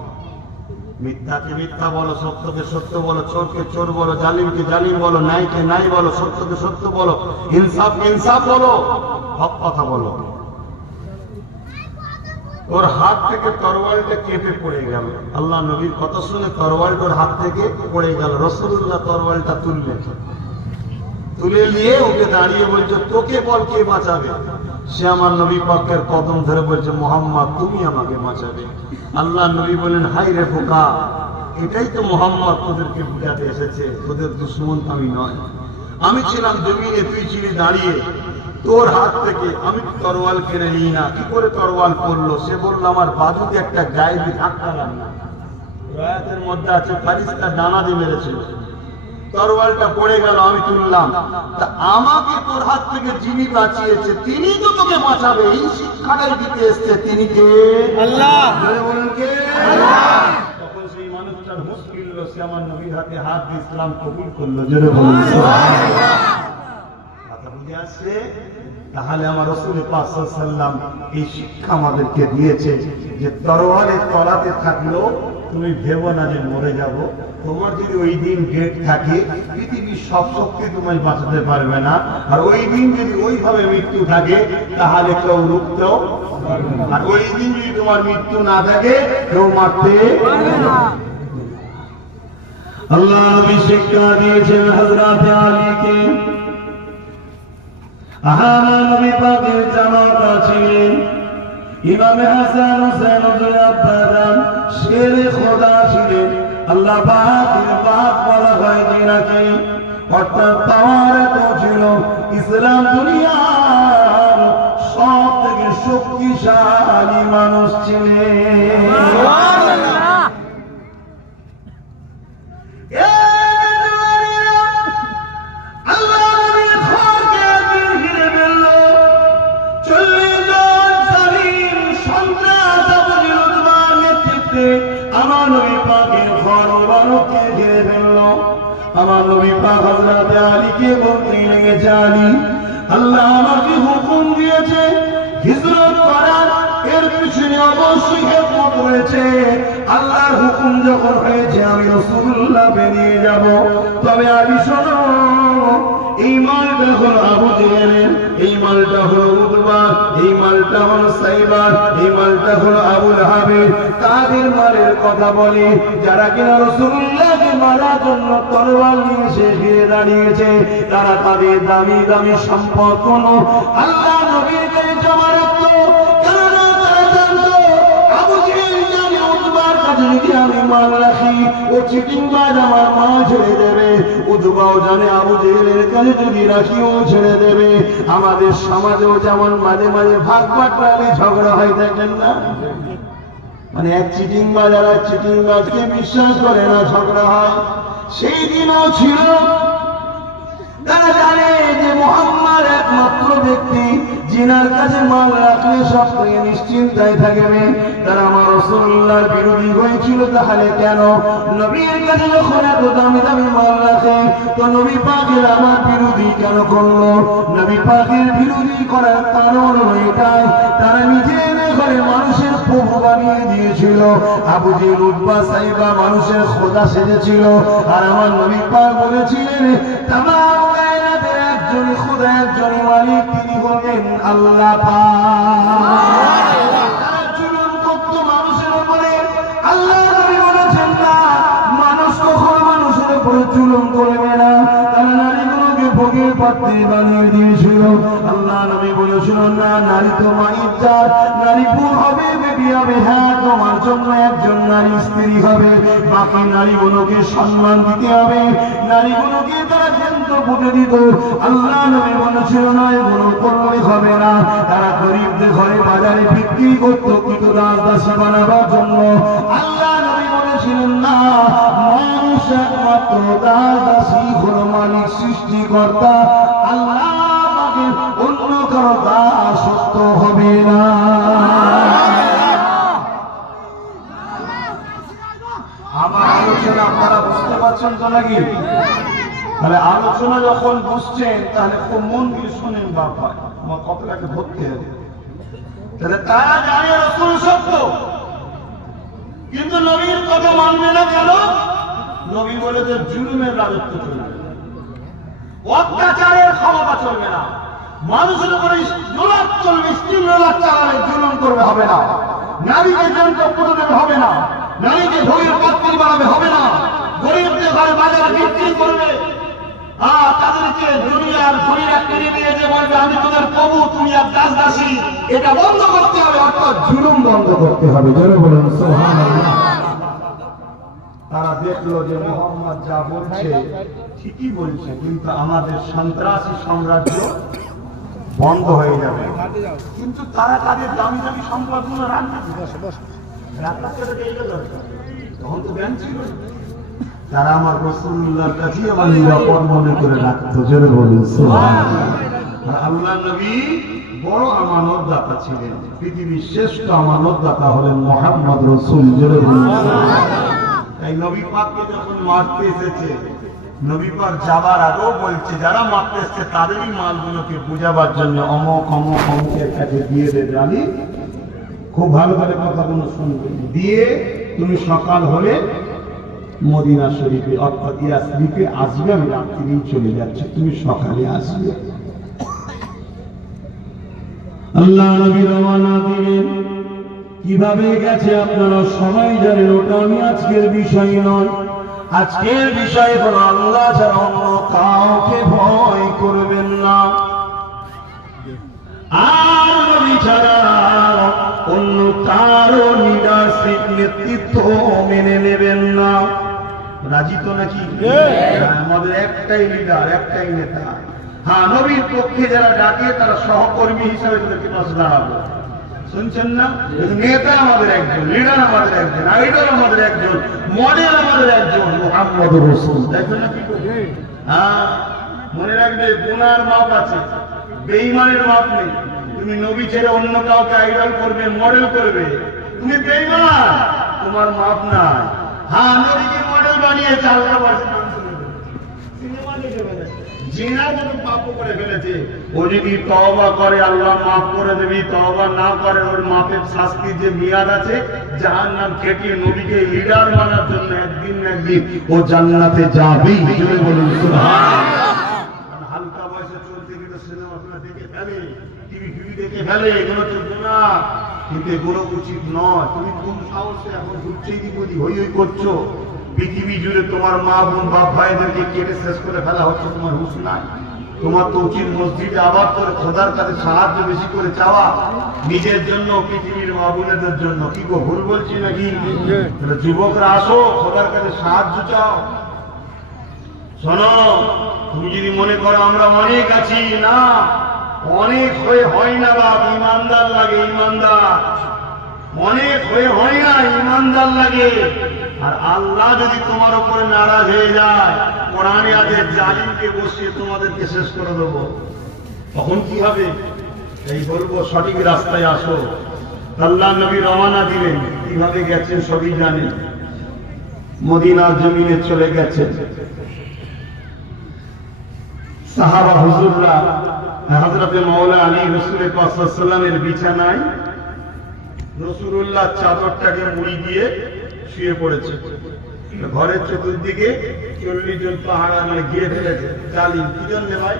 মিথ্যাকে মিথ্যা বলো, সত্যকে সত্য বলো, চোরকে চোর বলো, জালিমকে জালিম বলো, ন্যায়কে ন্যায় বলো, সত্যকে সত্য বলো, ইনসাফকে ইনসাফ বলো, হক কথা বলো। ওর হাত থেকে তরোয়ালটা কেটে পড়ে গেল। আল্লাহ নবীর কথা শুনে তরোয়ালটা ওর হাত থেকে পড়ে গেল। রাসূলুল্লাহ তরোয়ালটা তুললেন, তুলে নিয়ে ওকে দাঁড়িয়ে বলছে তোকে বল কে বাঁচাবে। সে আমার নবী পাকের কদম ধরে বলছে মুহাম্মদ তুমি আমাকে বাঁচাবে। আল্লাহ নবী বলেন হাই রে বোকা, এটাই তো মুহাম্মদ তোদেরকে বুঝাতে এসেছে, তোদের দুশমন আমি নয়। আমি ছিলাম জমিনে, তুই ছিলি দাঁড়িয়ে, তোর হাত থেকে আমি তরোয়াল কেড়ে নিই না। কি করে তরোয়াল পড়লো? সে বলল আমার বাজুতে একটা গায়েবী ধাক্কা লাগলো। রায়াতের মধ্যে আছে ফারিস্তা ডানা দিয়ে মেরেছিল। তরোয়ালটা পড়ে গেল, আমি তুললাম। তা আমাকে তোর হাত থেকে যিনি বাঁচিয়েছে তিনি তো তোকে বাঁচাবে, এই শিক্ষাটাই দিতে এসছে। তিনি কে? আল্লাহ। জোরে বলুন কে? আল্লাহ। তখন সেই মানুষটার হুঁশ ফিরল, সে আমার নবীর হাতে হাত দিয়ে ইসলাম কবুল করলো। জোরে বলুন সুবহানাল্লাহ। কথা বুঝে আসছে? তাহলে আমার রাসূল পাক সাল্লাল্লাহু আলাইহি ওয়াসাল্লাম এই শিক্ষা আমাদেরকে দিয়েছে যে তরোয়ালের তলাতে থাকলেও তুমি ভেবো না যে মরে যাব। তোমার যদি ওই দিন ডেট থাকে, পৃথিবীর সব শক্তি তোমায় বাঁচাতে পারবে না। আর ওই দিন যদি ওইভাবে মৃত্যু থাকে তাহলে কেউ রুখতেও পারবে না। আর ওই দিন যদি তোমার মৃত্যু না থাকে কেউ মারতে পারবে না। আল্লাহ নবী শিক্ষা দিয়েছেন হযরত আলীকে। আমার নবী পাকের জামাতা ছিলেন ইমাম হাসান হোসেন আব্বাজান শেরে খোদা ছিলেন। আল্লাহ পাকের পাক বলা হয় যিনাকে, অর্থাৎ পাওয়ার এত ছিল, ইসলাম দুনিয়ার সব থেকে শক্তিশালী মানুষ ছিলেন। সুবহানাল্লাহ। আমার নবী পাকের ঘর বারোকে ঘিরে ফেলল। আমার নবী পাক হযরত আলীকে বলতে লেগেছে, আলী, আল্লাহ আমাকে হুকুম দিয়েছে হিজরত করার, এর পিছনে অবশ্যই হিকমত রয়েছে। আল্লাহর হুকুম যখন হয়েছে আমি রাসূলুল্লাহ বেরিয়ে যাব। তবে আলী শোনো, এই মালটা হলো আবু জেহেলের, এই মালটা হলো উতবার, এই মালটা হলো সাইবার, এই মালটা হলো আবু লাহাবের। তাদের মালের কথা বলে যারা কিনা রাসূলুল্লাহকে মারার জন্য তরোয়াল নিয়ে এসে ঘিরে দাঁড়িয়েছে, তারা তাদের দামি দামি সম্পদ কোনো আল্লাহ নবীর কাছে জমা রাখতো। কেননা তারা জানতো আবু জেহেল জানে উতবার কাছে যদি আমি মাল রাখি ও চিটিংবাজ আমার মা ছেড়ে দেবে। উতবাও জানে আবু জেহেলের কাছে যদি রাখি ও ছেড়ে দেবে। আমাদের সমাজেও যেমন মাঝে মাঝে ভাগ বাটোয়ারি ঝগড়া হয়, দেখেন না? মানে এক চিটিংবাজ আর এক চিটিংবাজকে বিশ্বাস করে না, ঝগড়া হয়। সেই দিনও ছিল। তারা জানে যে মুহাম্মদ একমাত্র ব্যক্তি যিনার কাছে মাল রাখলে সব থেকে নিশ্চিন্তায় থাকবে। তারা আমার রাসূলুল্লাহর বিরোধী হয়েছিল। তাহলে কেন নবীর কাছে যখন এত দামি দামি মাল রাখে, তো নবী পাকের আমার বিরোধী কেন করলো? নবী পাকের বিরোধী করার কারণ এটাই, তারা নিজের ঘরে মানুষের প্রভু বানিয়ে দিয়েছিল। আবু জেহেল উতবা সাইবা মানুষের খোদা সেজেছিল। আর আমার নবী পাক বলেছিলেন তামাম কায়নাতের একজনই খোদা, একজনই মালিক, তিনি হলেন আল্লাহ পাক। তারা জুলুম করত মানুষের উপরে। আল্লাহ নবী বলেছেন না, মানুষ কখনো মানুষের উপরে জুলুম করবে না। তারা নারীগুলোকে ভোগের পাত্রী বানিয়ে দিয়েছিল। আল্লাহ নবী বলেছিল না, নারী তো মায়ের জাত, নারী বোন হবে, বেবি হবে। হ্যাঁ, তোমার জন্য একজন নারী স্ত্রী হবে, বাকি নারীগুলোকে সম্মান দিতে হবে। নারীগুলোকে তারা জ্যান্ত পুঁতে দিত। আল্লাহ নবী বলেছিল না, এগুলো করলে হবে না। তারা গরিবদের ঘরে বাজারে বিক্রি করতো কিন্তু দাসদাসী বানাবার জন্য। আল্লাহ নবী বলেছিলেন না, মানুষ একমাত্র দাসদাসী হলো মালিক সৃষ্টিকর্তা। আল্লাহ পাকের অন্য কারো দাসত্ব হবে না। আমার আলোচনা আপনারা বুঝতে পারছেন তো নাকি? তাহলে আলোচনা যখন বুঝছেন তাহলে খুব মন দিয়ে শুনেন বাবা, আমার কথাটাকে ধরতে হবে। তাহলে তারা জানে রাসূল সত্য, কিন্তু নবীর কথা মানবে না কেন? নবী বলে যে জুলুমের রাজত্ব চলবে, অত্যাচারের ক্ষমতা চলবে না, মানুষের উপরে জুলুম চলবে, স্ত্রী লোলাপ চালাবে, জুলুম করবে হবে না, নারীকে জ্যান্ত পুঁতে দেবে হবে না, নারীকে ভোগের পাত্রী বানাবে হবে না, গরিবদের ঘরে বাজারে বিক্রি করবে, আর তাদেরকে দুনিয়ার ধনীরা কিনে নিয়ে যে বলবে আমি তোদের প্রভু, তুমি আর দাসদাসী, এটা বন্ধ করতে হবে। অর্থাৎ জুলুম বন্ধ করতে হবে। জোরে বলুন সুবহানাল্লাহ। তারা দেখলো যে মুহাম্মদ যা বলছে ঠিকই বলছে, কিন্তু আমাদের সন্ত্রাসী সাম্রাজ্য বন্ধ হয়ে যাবে। কিন্তু তারা তাদের দামি দামি সম্পদগুলো রান্না করে তখন তো ব্যান ছিল, তারা আমার রাসূলুল্লাহর কাছে আমার নিরাপদ মনে করে রাখতো। জোরে বলুন সুবহানাল্লাহ। আল্লাহ নবী বড় আমানত দাতা ছিলেন। পৃথিবীর শ্রেষ্ঠ আমানত দাতা হলেন মুহাম্মদ রাসূল। জোরে বলুন সুবহানাল্লাহ। তাই নবী পাককে যখন মারতে এসেছে, নবী পাক যাবার আগেও বলছে যারা মারতে এসেছে তাদেরই মালগুলোকে বুঝাবার জন্য অমক অমক অমকের কাছে দিয়ে দেবে। আমি খুব ভালো করে কথাগুলো শুনবে, দিয়ে তুমি সকাল হলে মদিনা শরীফে অর্থাৎ ইয়াসরিফে আসবে। আমি রাত্রিই চলে যাচ্ছি, তুমি সকালে আসবে। আল্লাহ নবী রওনা দিলেন। কিভাবে গেছে আপনারা সবাই জানেন, ওটা আমি আজকের বিষয় নয়। আজকের বিষয় হলো আল্লাহ ছাড়া অন্য কাউকে ভয় করবেন না, আর নবী ছাড়া অন্য কারো লিডারশিপ নেতৃত্ব মেনে নেবেন না। রাজি তো নাকি? আমাদের একটাই লিডার, একটাই নেতা। হ্যাঁ, নবীর পক্ষে যারা ডাকে তারা সহকর্মী হিসাবে তাদেরকে পাশে দাঁড়াবো। শুনছেন না? নেতা আমাদের একজন, লিডার আমাদের একজন, আইডল আমাদের একজন, মডেল আমাদের একজন, মুহাম্মদ রাসূল। দেখবেন না কি করবে? হ্যাঁ, মনে রাখবে গুনার মাপ আছে, বেঈমানের মাপ নেই। তুমি নবী ছেড়ে অন্য কাউকে আইডল করবে, মডেল করবে, তুমি বেঈমান, তোমার মাপ নাই। হ্যাঁ, নবীকে মডেল বানিয়ে চালনা বাড়ছে, সিনেমা দেখে ফেলেছে, জিনার মতো পাপ করে ফেলেছে। ও যদি তওবা করে আল্লাহ মাফ করে দেবে, তওবা না করে ওর মাপের শাস্তি যে মেয়াদ আছে জাহান্নাম কেটে নবীকে লিডার বানার জন্য একদিন না একদিন ও জান্নাতে যাবেই। জোরে বলুন সুবহানাল্লাহ। হালকা বয়সে চলতে গেলে সিনেমা দেখে ফেলে, টিভি দেখে ফেলে, এগুলো তো গুনাহ, কিন্তু এগুলো উচিত নয়। তুমি কোন সাহসে এখন ঘুরছেই দিবি হই হই করছো? পৃথিবী জুড়ে তোমার মা বোন বাপ ভাইদেরকে কেটে শেষ করে ফেলা হচ্ছে, তোমার হুঁশ নাই। তোমার তো উচিত মসজিদে আবার করে খোদার কাছে সাহায্য বেশি করে চাওয়া, নিজের জন্য, পৃথিবীর মা বোনেদের জন্য। কি গো, ভুল বলছি নাকি? যুবকরা আসো, খোদার কাছে সাহায্য চাও। শোনো, তুমি যদি মনে করো আমরা অনেক আছি, না, অনেক হয়ে হয় না বাপ, ইমানদার লাগে, ইমানদার। অনেক হয়ে হয় না, ইমানদার লাগে। আর আল্লাহ যদি তোমার উপরে নারাজ হয়ে যায়, কোরআনে আছে জালিমকে বসিয়ে তোমাদেরকে শেষ করে দেব, তখন কি হবে? এই বলবো সঠিক রাস্তায় আসো। আল্লাহ নবী রওনা দিলেন, কিভাবে গেছেন সবই জানেন। মদিনার জমিনে চলে গেছেন। সাহাবা হুজুররা হযরতে মাওলানা আলী রাসূলের পাক সাল্লাল্লাহু আলাইহি ওয়াসাল্লামের বিছানায় রাসূলুল্লাহ চাদরটাকে মুড়ি দিয়ে শুয়ে পড়েছে। ঘরের চতুর্দিকে 40 জন পাহারা মানে ঘিরে ফেলেছে। জালিম কি জন্য ভাই?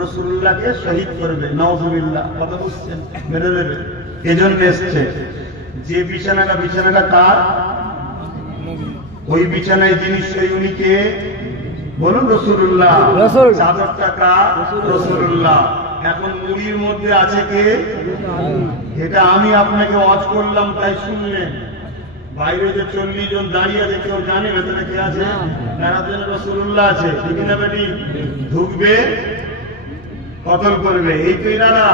রাসূলুল্লাহকে শহীদ করবে, নাউযুবিল্লাহ। কথা বুঝছেন? মেরে দেবে, এজন্য এসছে। যে বিছানাটা তার, ওই বিছানায় যিনি শুয়ে উনি কে? বলুন রাসূলুল্লাহ। চাদরটা কার? রাসূলুল্লাহ। এখন মুড়ির মধ্যে আছে কে? এটা আমি আপনাকে ওয়াজ করলাম তাই শুনলেন। বাইরে যে 40 জন দাঁড়িয়ে আছে, কেউ জানে ভেতরে কে আছে? রাসূলুল্লাহ আছে, ঠিক না বেটি? ঢুকবে, কতল করবে, এই তো এনারা।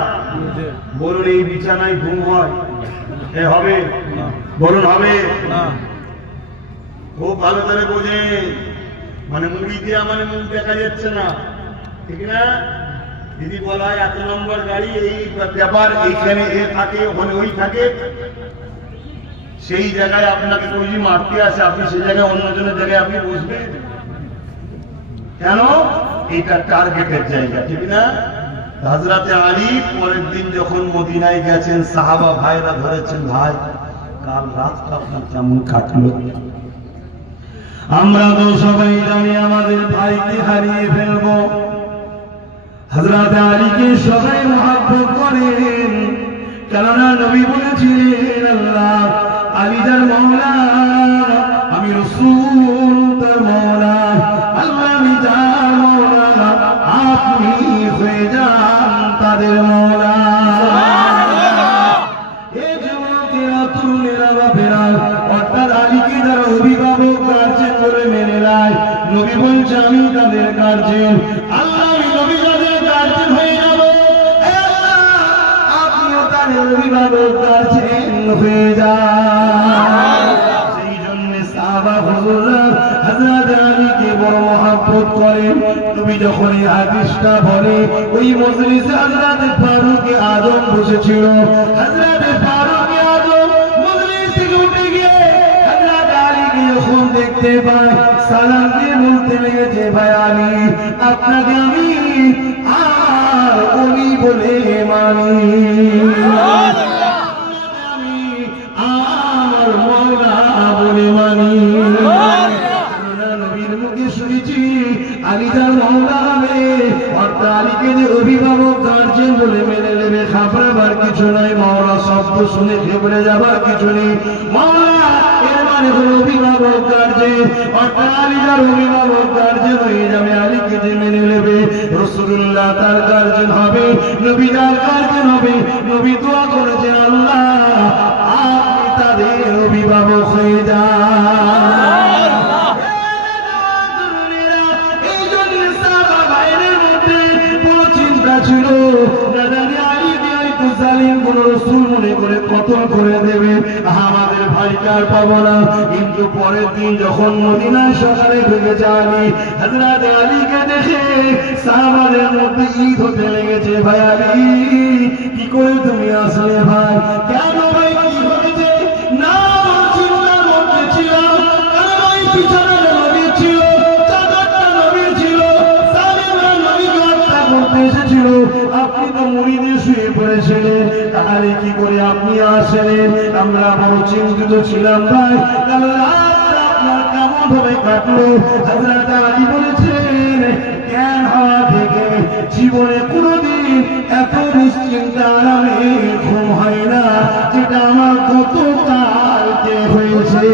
বলুন এই বিছানায় ঘুম হয়? এ হবে? বলুন হবে? খুব ভালো করে বোঝে, মানে মুড়ি দেওয়া মানে মুখ দেখা যাচ্ছে না, ঠিক না? যদি বলা হয় 1 নম্বর গাড়ি, এই ব্যাপার, এইখানে এ থাকে, ওখানে ওই থাকে, সেই জায়গায় আপনাকে যদি মারতে আসে, আপনি সেই জায়গায় অন্যজনের জায়গায় আপনি বসবেন কেন? এইটা টার্গেটের জায়গা, ঠিক না? হযরতে আলী পরের দিন যখন মদিনায় গেছেন, সাহাবা ভাইরা ধরেছেন, ভাই কাল রাতটা আপনার কেমন কাটলো? আমরা তো সবাই জানি আমাদের ভাইকে হারিয়ে ফেলবো। হযরতে আলীকে সবাই মহব্বত করেন, কেননা নবী বলেছিলেন আল্লাহ আলী যার মওলা, আমি রাসূল তার মওলা। আল্লাহ আমি যার মওলা, আপনি হয়ে যান তাদের মওলা। এই যুবকেরা, তরুণেরা, বাপেরা, অর্থাৎ আলীকে যারা অভিভাবক গার্জেন বলে মেনে নেয়, নবী বলছে আমি তাদের গার্জেন। আল্লাহ আমি নবী তাদের গার্জেন হয়ে যাব, আপনিও তাদের অভিভাবক গার্জেন হয়ে যান। সেই জন্য সাহাবা হুজুররা হযরত বলে তুমি যখন এই হাদিসটা বলে ওই মজলিসে হযরত ফারুক আযম বসেছিল। হযরত ফারুক আযম মজলিস থেকে উঠে গিয়ে হযরত আলীকে যখন দেখতে পায় সালাম দিয়ে বলতে লেগেছে, ভাই আলী আপনাকে আমি আর ওলি বলে মানি, আমার মওলা বলে মানি। নবীর মুখে শুনেছি আলী যার মওলা হবে অর্থাৎ আলীকে যে অভিভাবক গার্জেন বলে মেনে নেবে, ঘাবড়াবার কিছু নাই। মওলা শব্দ শুনে ঘেবড়ে যাবার কিছু নেই। মওলা এর মানে হলো অভিভাবক গার্জেন, অর্থাৎ আলী যার অভিভাবক গার্জেন হয়ে যাবে, আলীকে যে মেনে নেবে। রাসূলুল্লাহ তার গার্জেন হবে, নবী তার গার্জেন হবে। নবী দোয়া করেছেন, আল্লাহ আপনি তাদের অভিভাবক হয়ে যান। এই জন্য সাহাবা ভাইদের মধ্যে বড় চিন্তা ছিল, দাদারে আলীকে হয়তো জালিম কোন রাসূল মনে করে কতল করে দেবে, আমাদের ভাইকে আর পাবো না। কিন্তু পরের দিন যখন মদিনায় সকালে ঢুকেছে আলী, হযরত আলীকে দেখে সাহাবাদের মধ্যে ঈদ হতে লেগেছে। ভাই আলী কি করে তুমি আসলে ভাই? কেন ভাই কি হয়েছে? না চিন্তার মধ্যে ছিলাম, কারণ ওই পিছনে নবী ছিল, চাদরটা নবী ছিল, সালিমা নবীকে হত্যা করতে এসেছিল, আপনি তো মুড়িদে শুয়ে পড়েছিলেন, তাহলে কি করে আপনি আসলেন? আমরা বড় চিন্তিত ছিলাম ভাই, কারণ রাতটা আপনার কেমন ভাবে কাটলো? হযরত আলী বলেছেন, জ্ঞান হওয়া থেকে জীবনে কোনোদিন এত নিশ্চিন্তা আরামে ঘুম হয় না, যেটা আমার গতকালকে হয়েছে।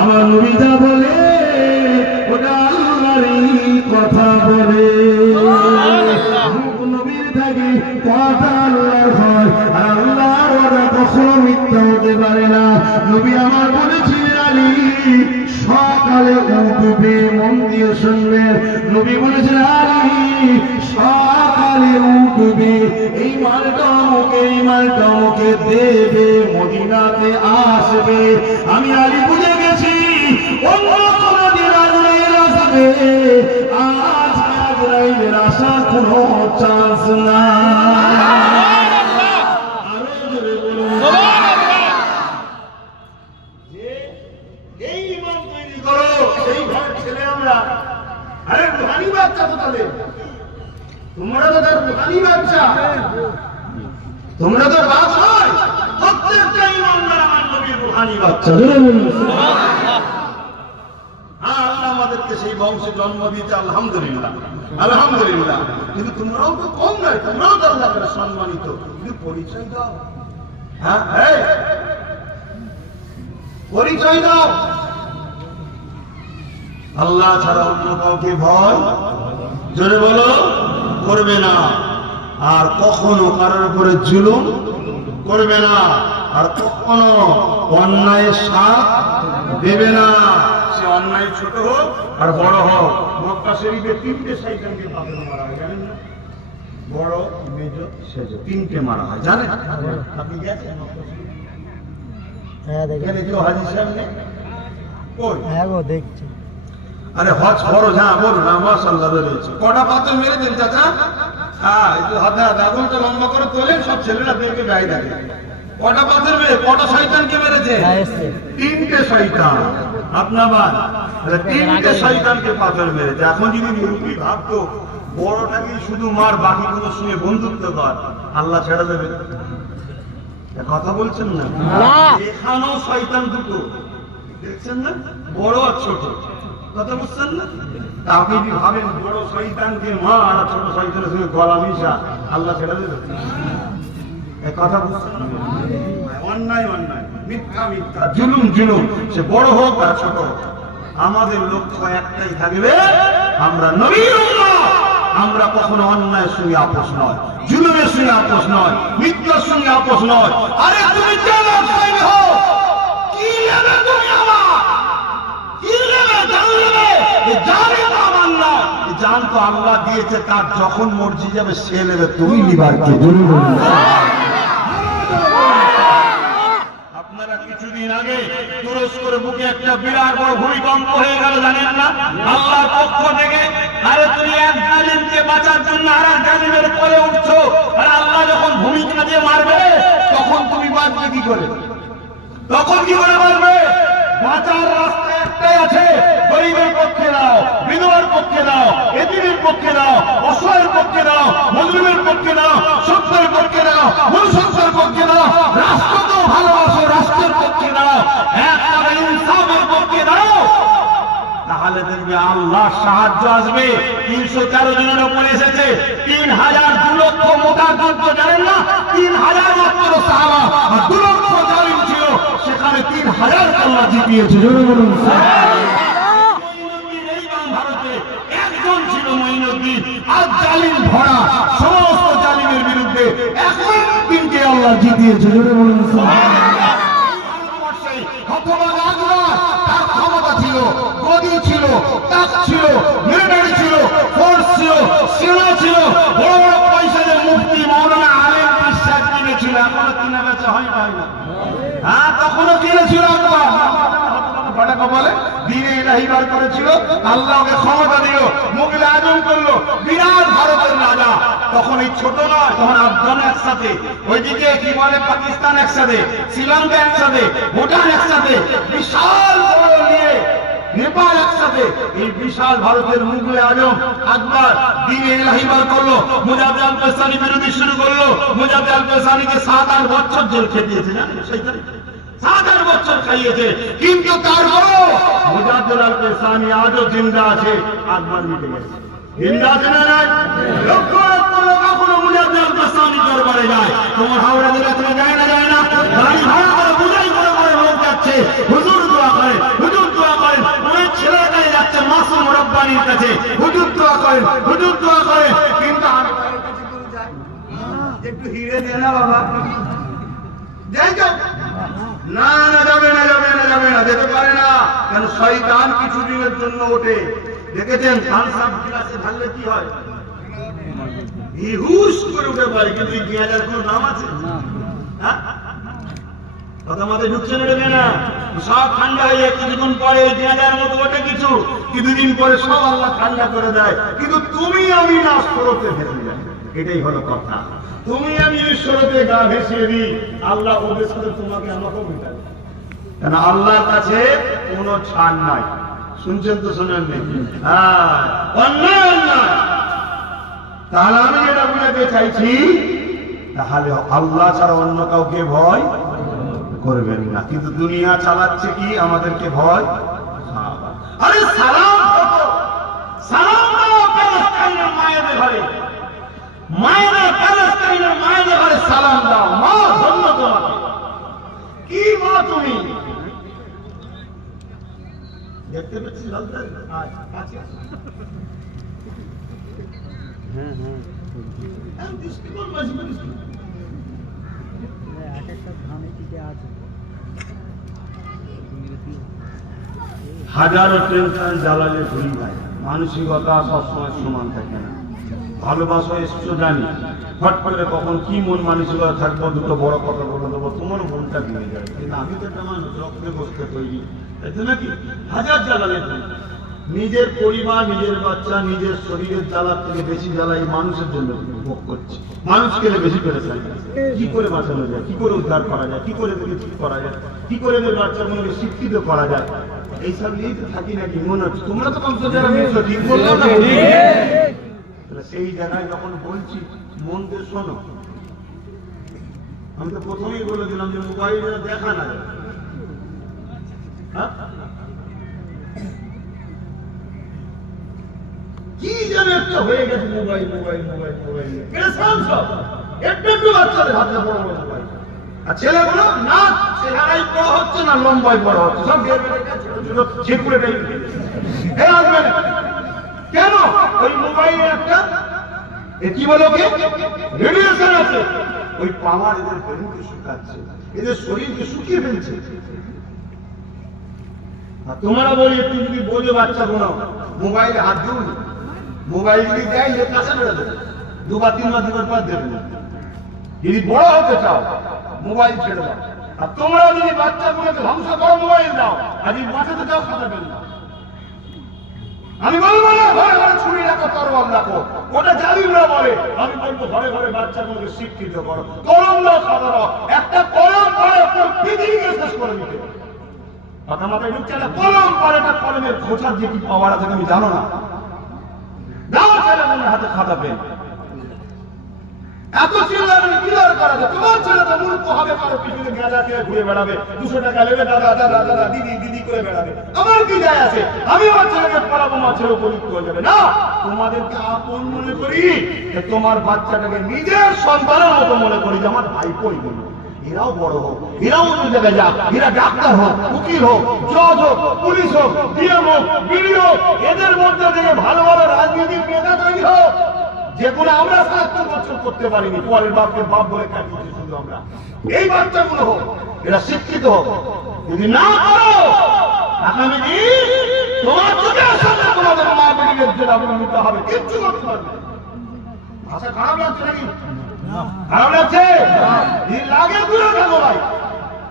আমার নবী যা বলে ওটা আল্লাহরই কথা বলে, নবীর থাকে কথা আল্লাহর হয়, আর আল্লাহর ওটা কখনো মিথ্যা হতে পারে না। নবী আমার বলেছিলেন আলী সকালে উঠবে, মন দিয়ে শুনবেন, নবী বলেছেন আলী সকালে উঠবে, এই মালটা আমাকে এই মালটা আমাকে দেবে, মদিনাতে আসবে। আমি আলী বুঝে গেছি অন্য কোন দিন আজরাইল আসবে, আজ আজরাইলের আসার কোনো চান্স না। আরো জোরে বলুন যে এই ইমাম তৈরি করো, সেই ঘরের ছেলে আমরা। আরে রুহানি বাচ্চা তো তাদের, তোমরা তো তার রুহানি বাচ্চা, তোমরা তো বাপ নয়, প্রত্যেকটা ইমানদার আমার নবীর রুহানি বাচ্চা। জোরে বলুন সুবহানাল্লাহ। হ্যাঁ, আল্লাহ আমাদেরকে সেই বংশে জন্ম দিয়েছে, আলহামদুলিল্লাহ আলহামদুলিল্লাহ। কিন্তু তোমরাও তো কম নয়, তোমরাও তো আল্লাহর সম্মানিত, কিন্তু পরিচয় দাও। হ্যাঁ পরিচয় দাও। আল্লাহ ছাড়া অন্য কাউকে ভয়, জোরে বলো, করবে না। আর কখনো কারোর উপরে জুলুম করবে না, আর কখনো অন্যায়ের সাথ দেবে না। সে অন্যায় ছোট হোক আর বড় হোক। মক্কা শরীফে 3টে শয়তানকে পাথর মারা হয়, জানেন না? বড়, মেজ, সেজ, 3টে মারা হয়, জানেন? আপনি গেছেন মক্কা শরীফ? হ্যাঁ এখানে কেউ হাজী সাহেব নেই? কই? হ্যাঁ গো দেখছি। আরে হজ ফরজ, হ্যাঁ বলুন, মাশাআল্লাহ রয়েছে। কটা পাথর মেরেছেন চাচা? হ্যাঁ, একটু হাতে আগুনটা লম্বা করে তোলেন, সব ছেলেরা দেখবে গায়ে দেখে। কটা পাথর মেরে, কটা শয়তানকে মেরেছে? 3টে শয়তান। আপনার 3টে শয়তানকে পাথর মেরেছে। এখন যদি মুরব্বী ভাবতো বড়টাকে শুধু মার, বাকিগুলো শুনে বন্ধুত্ব কর, আল্লাহ ছেড়ে দেবে? কথা বলছেন না? এখানেও শয়তান দুটো, দেখছেন না? বড় আর ছোট, কথা বুঝছেন না? আপনি যদি ভাবেন বড় শয়তানকে মা আর ছোট শয়তানের সঙ্গে গলা মিশা, আল্লাহ ছেড়ে দেবে? কথা বুঝছেন না? অন্যায় অন্যায়, মিথ্যা মিথ্যা, জুলুম জুলুম, সে বড় হোক আর ছোট হোক। আমাদের লক্ষ্য একটাই থাকবে, আমরা নবীর উম্মাহ, আমরা কখনো অন্যায়ের সঙ্গে আপোষ নয়, জুলুমের সঙ্গে আপোষ নয়, মিথ্যার সঙ্গে আপোষ নয়। আরে তুমি কেন হও, কি কি নেবে তুমি আমার? কি নেবে? জান নেবে? এই জানই তো আমার না। এই জান তো আল্লাহ দিয়েছে, তার যখন মর্জি যাবে সে নেবে, তুমি নিবার কে? জোরে বলুন। আপনারা কিছুদিন আগে তুরস্কের বুকে একটা বিরাট বড় ভূমিকম্প হয়ে গেল, জানেন না? আল্লাহর পক্ষ থেকে। আরে তুমি এক জালিমকে বাঁচার জন্য আর এক জালিমের কোলে উঠছো, আর আল্লাহ যখন ভূমিকা দিয়ে মারবে তখন তুমি বাঁচবে কি করে? তখন কি করে বাঁচবে? বাঁচার রাস্তা একটাই আছে, গরিবের পক্ষে দাও, বিধবার পক্ষে দাও, এতিমের পক্ষে দাও, অসহায়ের পক্ষে দাও, মজলুমের পক্ষে দাও, সত্যের পক্ষে দাও, মনুষ্যের পক্ষে দাও, রাষ্ট্রকেও ভালোবাসো, রাষ্ট্রের পক্ষে দাও, একটা ইনসাফের পক্ষে দাও, তাহলে দেখবে আল্লাহ সাহায্য আসবে। 313 জনের উপরে এসেছে, 3000 2 লক্ষ মোটা যুদ্ধ, জানেন না? 3000 মাত্র সাহাবা আর 2 লক্ষ জালিম ছিল, সেখানে 3000 আল্লাহ জিতিয়েছে। জোরে বলুন। ভারতে একজন ছিল মঈনুদ্দিন, আর জালিম ভরা, সমস্ত জালিমের বিরুদ্ধে একই দিনকে আল্লাহ জিতিয়েছে। জোরে বলুন। হতভাগা আকবর, তার ক্ষমতা ছিল, গদি ছিল, তাক ছিল, মিলিটারি ছিল, ফোর্স ছিল, সেনা ছিল, বড় বড় পয়সাদের মুফতি মাওলানা আলেম বিশ্বাস কিনেছিল। এখনো কিনা বেচা হয় না? হ্যাঁ, তখনও কিনেছিল আকবর। ফাটাকা বলে দিনে ইলাহি বার করেছিল, আল্লাহ ওকে ক্ষমতা দিল, মুগলে আজম করলো, বিরাট ভারতের রাজা। তখন এই ছোট নয়, তখন আফগান একসাথে, ওইদিকে কি বলে পাকিস্তান একসাথে, শ্রীলঙ্কা একসাথে, ভুটান একসাথে, বিশাল বড় নিয়ে নেপাল একসাথে, এই বিশাল ভারতের মুগলে আজম আকবর দিনে ইলাহি বার করলো, মুজাদ্দেদ আল পেশানি বিরোধী শুরু করলো। মুজাদ্দেদ আল পেশানিকে 7-8 বছর জেল খেটিয়েছে, জানেন? সেইটাই 7-8 বছর খাইয়েছে, কিন্তু তারপরও মুজাদ্দেদ আল পেশানি আজও জিন্দা আছে, আকবর মিটে গেছে। জিন্দা আছে না নাই? লক্ষ লক্ষ লোক এখনো মুজাদ্দেদ আল পেশানি দরবারে যায়। তোমার হাওড়া জেলা থেকে যায় না? যায় না? গাড়ি ভাড়া করে বুঝাই করে করে লোক যাচ্ছে, হুজুর দোয়া করেন, হুজুর দোয়া করেন। অনেক ছেলেটাই যাচ্ছে মাসুম রব্বানির কাছে, হুজুর দোয়া করেন, হুজুর দোয়া করেন। কিন্তু আমি একটু হিরে দে না বাবা, যাই যাও। না না, যাবে না, যাবে না, যাবে না, যেতে পারে না। কেন? শয়তান কিছুদিনের জন্য ওঠে। দেখেছেন খান সাহেব গিলাসে ঢাললে কি হয়? হুশ করে উঠে পারে, কিন্তু এই পেঁয়াজের কোনো নাম আছে? হ্যাঁ, কথা মাথায় ঢুকছে না? ঢুকে না, সব ঠান্ডা হয়ে যায়। কিছুক্ষণ পরে ওই পেঁয়াজের মতো ওঠে কিছু, কিছুদিন পরে সব আল্লাহ ঠান্ডা করে দেয়। কিন্তু তুমি আমি না, স্রোতে ভেসে যায়। এটাই হলো কথা। তুমি আমি স্রোতে গা ভেসিয়ে দিই, আল্লাহ ওদের সাথে তোমাকে আমাকেও মেটাবে। কেন? আল্লাহর কাছে কোনো ছাড় নাই। শুনছেন তো? শোনেন নাকি? হ্যাঁ, অন্যায় অন্যায়। তাহলে আমি যেটা বুঝাতে চাইছি, তাহলে আল্লাহ ছাড়া অন্য কাউকে ভয় করবেন না। কিন্তু দুনিয়া চালাচ্ছে কি? আমাদেরকে ভয়। আরে সালাম সালাম দাও প্যালেস্টাইনের মায়েদের ঘরে, মায়েরা প্যালেস্টাইনের মায়েদের ঘরে সালাম দাও। মা ধন্য তোমাকে। কি মা তুমি? দেখতে পাচ্ছি হাজারো টেনশন জ্বালালে ভুলি যায়। মানসিকতা সবসময় সমান থাকে না। ভালোবাসা এসছো জানি, ফট করে কখন কি মন মানসিকতা থাকবো, দুটো বড় কথা বলে দেবো, তোমার মনটা ভেঙে যাবে। কিন্তু আমি তো একটা মানুষ, রক্তে বসতে তৈরি, তাই তো নাকি? হাজার জ্বালালে নিজের পরিবার, নিজের বাচ্চা, নিজের শরীরের জ্বালার থেকে বেশি জ্বালা এই মানুষের জন্য ভোগ করছে। মানুষকে বেশি পেরেছেন। কি করে বাঁচানো যায়, কি করে উদ্ধার করা যায়, কি করে এদেরকে ঠিক করা যায়, কি করে এদের বাচ্চাগুলোকে শিক্ষিত করা যায়, এইসব নিয়েই তো থাকি নাকি? মনে হচ্ছে তোমরা তো কম যারা মেয়েছো, ঠিক বললাম না? সেই জায়গায় যখন বলছি মন দিয়ে শোনো। আমি তো প্রথমেই বলে দিলাম যে মোবাইলে দেখা না যায়। কি যেন একটা হয়ে গেছে, মোবাইল মোবাইল মোবাইল মোবাইল সব একটু একটু বাচ্চাদের হাতে বড় বড় মোবাইল। আর ছেলেগুলো না চেহারাই বড় হচ্ছে না লম্বাই বড় হচ্ছে, সব ঝেকুড়ে আসবে না। কেন? ওই মোবাইলে একটা কি বলো রেডিয়েশন আছে, ওই পাওয়ার এদের ব্রেনকে শুকাচ্ছে, এদের শরীরকে শুকিয়ে ফেলছে। আর তোমরা বলি একটু যদি বোঝো বাচ্চা কোনো মোবাইলে হাত দিন, মোবাইল যদি দেয় এর কাছে বেড়ে দেবে, 2 বার 3 বার দিবার পর দেবে না। যদি বড় হতে চাও মোবাইল ছেড়ে দাও। আর তোমরা যদি বাচ্চাগুলোকে ধ্বংস করো মোবাইল দাও, আর যদি বাঁচাতে চাও খাতা পেন দাও। আমি বলবো না ঘরে ঘরে ছুরি রাখো, তরবারি রাখো, ওটা জালিমরা বলে। আমি বলবো ঘরে ঘরে বাচ্চাগুলোকে শিক্ষিত করো, কলম দাও, খাতা দাও। একটা কলম পড়ে আপনার পৃথিবীকে শেষ করে দিতে কথা মাথায় ঢুকছে না। কলম পড়ে, একটা কলমের খোঁচার যে কি পাওয়ার আছে তুমি জানো না। দাও ছেলেমেয়ের হাতে খাতা পেন। এত চিল্লানি কি দরকার আছে? তোমার ছেলে তো মূর্খ হবে, কারো পিছনে গাঁজা খেয়ে ঘুরে বেড়াবে, 200 টাকা নেবে, দাদা দাদা দাদা দিদি দিদি করে বেড়াবে। আমার কি যায় আছে? আমি আমার ছেলেকে পড়াবো, আমার ছেলে উপযুক্ত হয়ে যাবে না। তোমাদেরকে আপন মনে করি, তোমার বাচ্চাটাকে নিজের সন্তানের মতো মনে করি যে আমার ভাই কই বলি। এরাও বড় হোক, এরাও অন্য জায়গায় যাক, এরা ডাক্তার হোক, উকিল হোক, জজ হোক, পুলিশ হোক, ডিএম হোক, বিডিও হোক, এদের মধ্যে থেকে ভালো ভালো রাজনীতির নেতা তৈরি হোক, যেগুলো আমরা ৭০ বছর করতে পারিনি। পরের বাপকে বাপ বলে কাটিয়েছি শুধু আমরা। এই বাচ্চাগুলো হোক, এরা শিক্ষিত হোক। যদি না করো আগামী দিন তোমার চোখের সামনে তোমাদের মা বেরিয়ে জেল আপনার নিতে হবে, কিচ্ছু করতে পারবে না। ভাষা খারাপ লাগছে নাকি? খারাপ লাগছে? লাগে দূরে থাকো ভাই,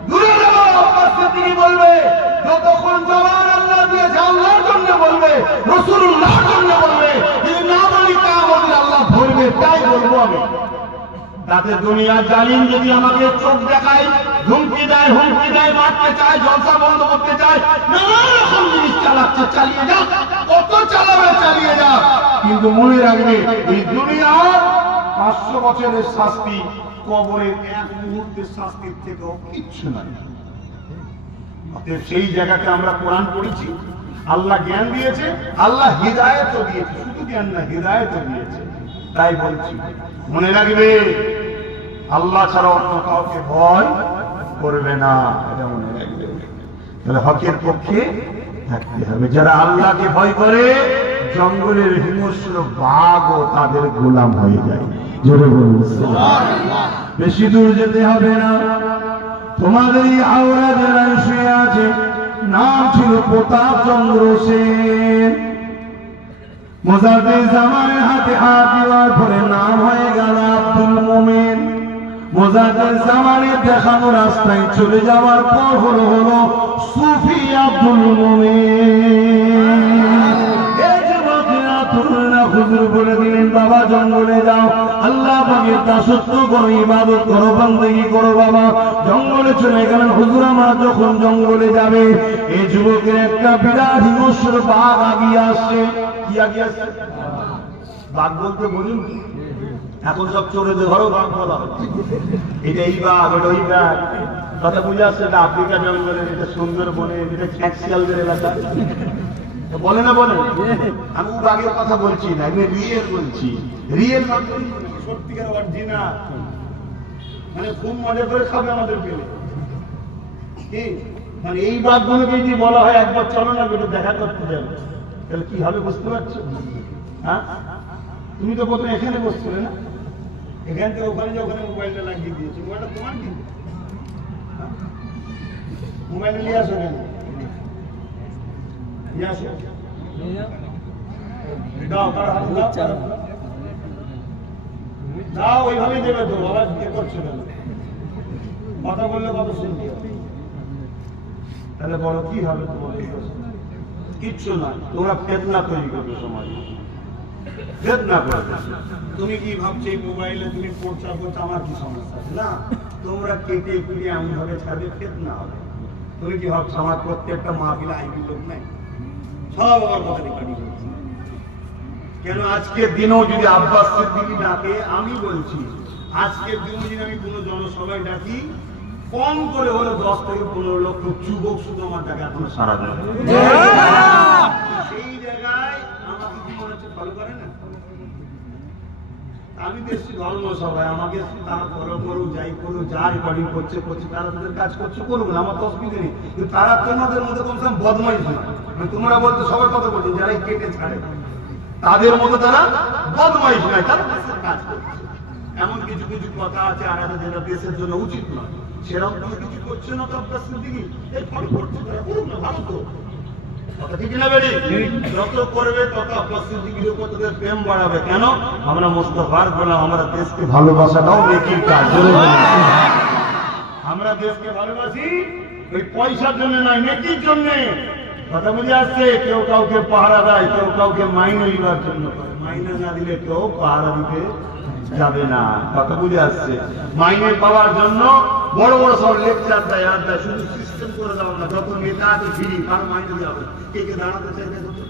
দূরে থাকো। তিনি বলবে যতক্ষণ জবান আল্লাহ দিয়ে আল্লাহর জন্য বলবে, রাসূলুল্লাহর জন্য বলবে, যদি না বলি তা বলবে আল্লাহ ধরবে, তাই বলবো আমি। তাতে দুনিয়া জালিম যদি আমাকে চোখ দেখায়, হুমকি দেয়, মারতে চায়, জলসা বন্ধ করতে চায়, নানা রকম জিনিস চালাচ্ছে, চালিয়ে যাক, কত চালাবে চালিয়ে যাক। কিন্তু মনে রাখবে এই দুনিয়ার 500 বছরের শাস্তি কবরের 1 মুহূর্তের শাস্তির থেকেও কিচ্ছু নাই। অতএব সেই জায়গাকে আমরা কোরআন পড়েছি, আল্লাহ জ্ঞান দিয়েছে, আল্লাহ হিদায়াতও দিয়েছে, শুধু জ্ঞান না হিদায়াতও দিয়েছে। তাই বলছি মনে রাখবে আল্লাহ ছাড়া অন্য কাউকে ভয় করবে না, এটা মনে রাখবে। তাহলে হকের পক্ষে থাকতে হবে। যারা আল্লাহকে ভয় করে জঙ্গলের হিংস্র বাঘও তাদের গোলাম হয়ে যায়। জোরে বলুন সুবহানাল্লাহ। বেশি দূর যেতে হবে না। তোমাদের এই হাওড়া জেলায় শুয়ে আছে, নাম ছিল প্রতাপ চন্দ্র সেন। মোজাদ্দেদ জামানের হাতে হাত দেওয়ার পরে নাম হয়ে গেল আব্দুল মোমেন। মোজাদ্দেদ জামানের দেখানো রাস্তায় চলে যাওয়ার পর হলো সুফি আব্দুল মোমেন। এই যুবকেরা তরুণরা হুজুর বলে দিলেন, বাবা জঙ্গলে যাও, আল্লাহ পাকের দাসত্ব করো, ইবাদত করো, বন্দেগী করো। বাবা জঙ্গলে চলে গেলেন। হুজুর আমার যখন জঙ্গলে যাবে, এই যুবকের একটা বিরাট হিংস্র বাঘ আগিয়ে আসছে। কি আগিয়ে আসছে? বাঘ বলতে বলুন, এখন সব চোরেদের ঘরেও বাঘ বলা হচ্ছে। এটা এই বাঘ, এটা ওই বাঘ, কথা বুঝে আসছে। এটা আফ্রিকা জঙ্গলের, এটা সুন্দরবনে, এটা খ্যাঁকশিয়ালদের এলাকা, বলে না বলে। আমি বাঘের কথা বলছি না, আমি রিয়েল বলছি। রিয়েল সত্যিকার অরিজিনাল, মানে খুব মজা করে খাবে আমাদের পেলে। কি মানে এই বাঘগুলোকে যদি বলা হয় একবার চলো না একটু দেখা করতে যাবে, তাহলে কি হবে বুঝতে পারছো? হ্যাঁ, তুমি তো প্রথমে এখানে বসছিলে না, এখান থেকে ওখানে যে ওখানে মোবাইলটা লাগিয়ে দিয়েছো। মোবাইলটা তোমার কি? মোবাইলটা নিয়ে আসো কেন? নিয়ে আসো, দাও, তার হাতে দাও, দাও, ওইভাবেই দেবে তো। আবার কি করছো কেন? কথা বললে কত শুনবে? তাহলে বলো কি হবে তোমাদের? কিচ্ছু না, তোমরা ফেতনা তৈরি করবে সমাজে, ফেতনা করবে। তুমি কি ভাবছো এই মোবাইলে তুমি পড়ছো, আমার কি সমস্যা আছে? না, তোমরা কেটে কুটে এমন ভাবে ছাড়বে, ফেতনা হবে। তুমি কি ভাবছো আমার প্রত্যেকটা মাহফিলে আইবি লোক নাই? সব আমার কথা রেকর্ডিং হচ্ছে। কেন আজকের দিনেও যদি আব্বাস সিদ্দিকী ডাকে, আমি বলছি আজকের দিনেও যদি আমি কোনো জনসভায় ডাকি, কম করে হলে 10 থেকে 15 লক্ষ যুবক শুধু আমার ডাকে এখনো সারা দেয়। সেই জায়গায় আমাকে কি মনে হচ্ছে ফলো করে না? আমি দেখছি ধর্ম সবাই আমাকে তারা ফলো করুক, যাই করুক, যা রেকর্ডিং করছে তারা তাদের কাজ করছে, করুক না, আমার তো অসুবিধা নেই। কিন্তু তারা তোমাদের মধ্যে কমসে কম বদমাইশ নয়। তোমরা বলতে সবার কথা বলছি, যারা কেটে ছাড়ে তাদের মতো তারা বদমাইশ নয়, তারা দেশের কাজ করছে। এমন কিছু কিছু কথা আছে আর একটা যেটা দেশের জন্য উচিত নয়, সেরকম কোনো কিছু করছে না। তো আব্বাস সিদ্দিকী এই ফলো করছে, তারা করুক না, ভালো তো। কথা ঠিক না বেরি? যত করবে তত আব্বাস সিদ্দিকীর উপর তাদের প্রেম বাড়াবে। কেন? আমরা মুস্তাফার গোলাম, আমরা দেশকে ভালোবাসাটাও নেকির কাজ। আমরা দেশকে ভালোবাসি ওই পয়সার জন্য নয়, নেকির জন্য। কথা বুঝে আসছে? কেউ কাউকে পাহারা দেয়, কেউ কাউকে মাইনে নেওয়ার জন্য করে। মাইনে না দিলে কেউ পাহারা দিতে যাবে না। কথা বুঝে আসছে? মাইনে পাওয়ার জন্য বড় বড় সব লেকচার দেয়, আর দেয়। শুধু সিস্টেম করে দাও না, যত নেতা আছে ফ্রি, তার মাইনে দেওয়া হবে। কে কে দাঁড়াতে চাই দেখো তো।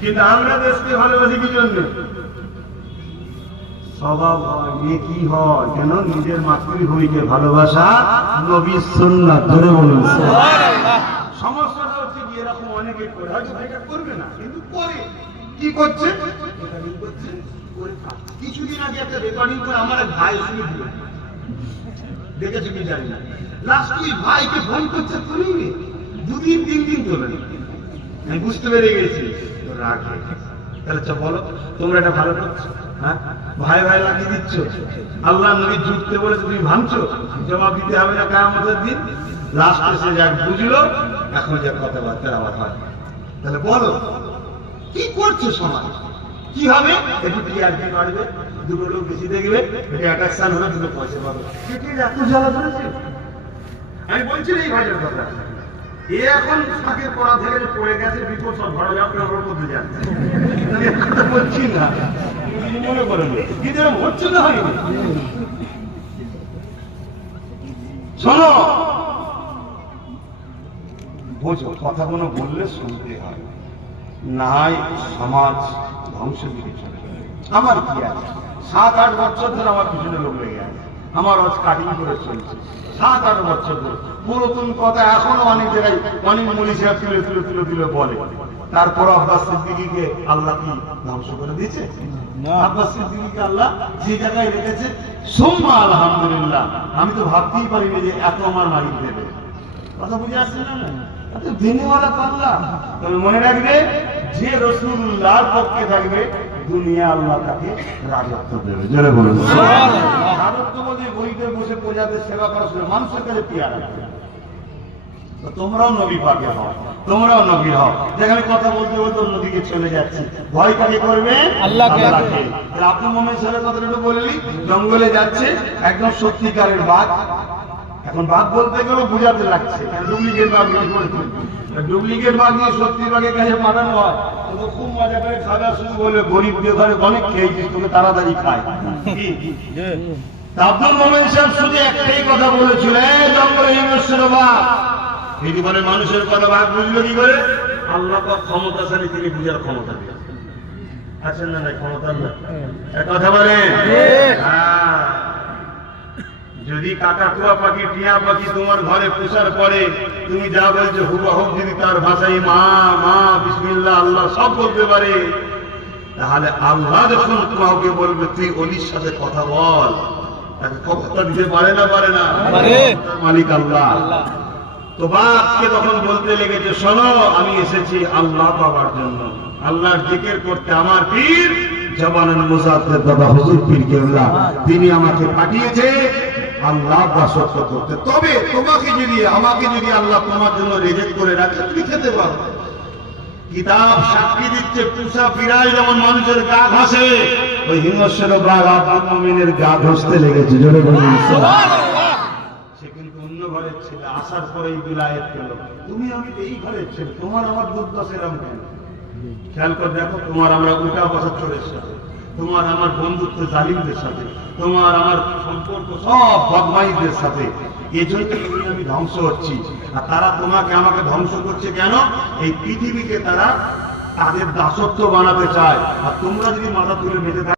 কিন্তু আমরা দেশকে ভালোবাসি কি জন্য? স্বভাব হয়, নেকি হয়। কেন? নিজের মাতৃভূমিকে ভালোবাসা, নবীর সুন্নাত। ধরে বলুন। সমস্যাটা হচ্ছে কি, এরকম অনেকে করে, হয়তো এটা করবে না কিন্তু করে। কি করছে? রেকর্ডিং করছে, করে খাচ্ছে। কিছুদিন আগে একটা রেকর্ডিং করে আমার এক ভাই শুনে দিল, দেখেছে কি জানি না। লাস্ট ওই ভাইকে ফোন করছে, তুলিনি, 2 দিন 3 দিন তোলেন। আমি বুঝতে পেরে গেছি রাগে। তাহলে বলো, তোমরা এটা ভালো করছো? হ্যাঁ, ভাই ভাই লাগিয়ে দিচ্ছ। আল্লাহ নবী জুটতে বলেছে, তুমি ভাঙছো, জবাব দিতে হবে না কিয়ামতের দিন। লাস্টে সে যা বুঝলো, এখন যা কথাবার্তা আবার হয়। তাহলে বলো, কি করছো সমাজ? কি হবে? একটু টিআরপি বাড়বে, 2 লোক বেশি দেখবে, এটা অ্যাট্রাকশন হবে, 2 পয়সা পাবে। ঠিক এত জ্বালা ধরেছে। আমি বলছি এই ভাইয়ের কথা। এ এখন ফাঁকের পড়া থেকে যে পড়ে গেছে, বিপদ সব ঘরে আপনার করতে যাচ্ছে। আমি কথা বলছি না, মনে করেন কি যেরকম হচ্ছে না। হয় শোনো, বোঝো, কথা কোনো বললে শুনতে হয়, নাই সমাজ ধ্বংসের দিকে চলে যাবে। আমার কি আছে? 7-8 বছর ধরে আমার পিছনে লোক লেগে আছে, আমার আজ কাটিং করে চলছে 7-8 বছর ধরে। পুরাতন কথা এখনো অনেক জায়গায় অনেক মনীষীরা তুলে তুলে তুলে তুলে বলে। তারপর আব্বাস সিদ্দিকীকে আল্লাহ কি ধ্বংস করে দিয়েছে? আব্বাস সিদ্দিকীকে আল্লাহ যে জায়গায় রেখেছে, সুম্মা আলহামদুলিল্লাহ। আমি তো ভাবতেই পারিনি যে এত আমার মালিক দেবে। কথা বুঝে আসছে না? এত দিনেওয়ালা আল্লাহ। তবে মনে রাখবে, যে রাসূলুল্লাহর পক্ষে থাকবে, দুনিয়া আল্লাহ তাকে রাজত্ব দেবে। জোরে বলুন সুবহানাল্লাহ। রাজত্ব বলতে বইতে বসে প্রজাদের সেবা করা শুনে মানুষের কাছে পিয়ারা। তো তোমরাও নবী পাকে হও, তোমরাও নবী হও। দেখ, আমি কথা বলতে বলতে অন্যদিকে চলে যাচ্ছি। ভয় কাকে করবে? আল্লাহকে। আব্দুল মোমেন সাহেবের কথাটা একটু বললি, জঙ্গলে যাচ্ছে, একদম সত্যিকারের বাঘ। এখন বাঘ বলতে গেলেও বুঝাতে লাগছে, ডুপ্লিকেট বাঘ নিয়ে পড়েছে। ডুপ্লিকেট বাঘ নিয়ে সত্যি বাঘের কাছে পাঠানো হয়, তো খুব মজা করে খাওয়া শুরু বলে, গরিব ঘরে অনেক খেয়েছিস, তোকে তাড়াতাড়ি খায়। আব্দুল মোমেন সাহেব শুধু একটাই কথা বলেছিল, জঙ্গলে হিংস্র বাঘ। তিনি বলে, মানুষের কথা বাঘ বুঝলো কি করে? আল্লাহ তো ক্ষমতাশালী, তিনি বুঝার ক্ষমতা দিয়েছেন। আছেন না নাই ক্ষমতা? কথা বলে। হ্যাঁ, যদি কাকাতুয়া পাখি, টিয়া পাখি তোমার ঘরে প্রসার করে, তুমি যা বলছো হুবহুব যদি তার ভাষায় মা মা বিসমিল্লাহ আল্লাহ সব বলতে পারে, তাহলে আল্লাহ যখন তোমাকে বলবে তুই অলির সাথে কথা বল, তাকে ক্ষমতা দিতে পারে না? পারে না? মালিক আল্লাহ। তো বাপকে তখন বলতে লেগেছে, শোনো, আমি এসেছি আল্লাহ পাবার জন্য, আল্লাহর জিকির করতে। আমার পীর জবানুল মুজাদ্দিদ দাদা হুজুর পীর কেবলা, তিনি আমাকে পাঠিয়েছে আল্লাহ দাসত্ব করতে। তবে তোমাকে যদি, আমাকে যদি আল্লাহ তোমার জন্য রিজেক্ট করে রাখে, তুমি খেতে পারো। কিতাব সাক্ষী দিচ্ছে, পুষা পিরায় যেমন মানুষের গা ঘষে, ওই হিংস্র বাঘ আব্দুল মোমেনের গা ঘষতে লেগেছে। জোরে বলুন সুবহানাল্লাহ। সে কিন্তু অন্য ঘরের ছেলে, আসার পরেই বিলায়েত পেল। তুমি আমি তো এই ঘরের ছেলে, তোমার আমার দুর্দশা এরকম কেন? খেয়াল করে দেখো, তোমার আমরা উল্টা বসা চোরের সাথে, তোমার আমার বন্ধুত্ব জালিমদের সাথে, তোমার আমার সম্পর্ক সব বদমাইশদের সাথে। এজন্য আমি ধ্বংস হচ্ছি, আর তারা তোমাকে আমাকে ধ্বংস করছে কেন? এই পৃথিবীকে তারা তাদের দাসত্ব বানাতে চায়। আর তোমরা যদি মাথা তুলে বেঁধে থাকো,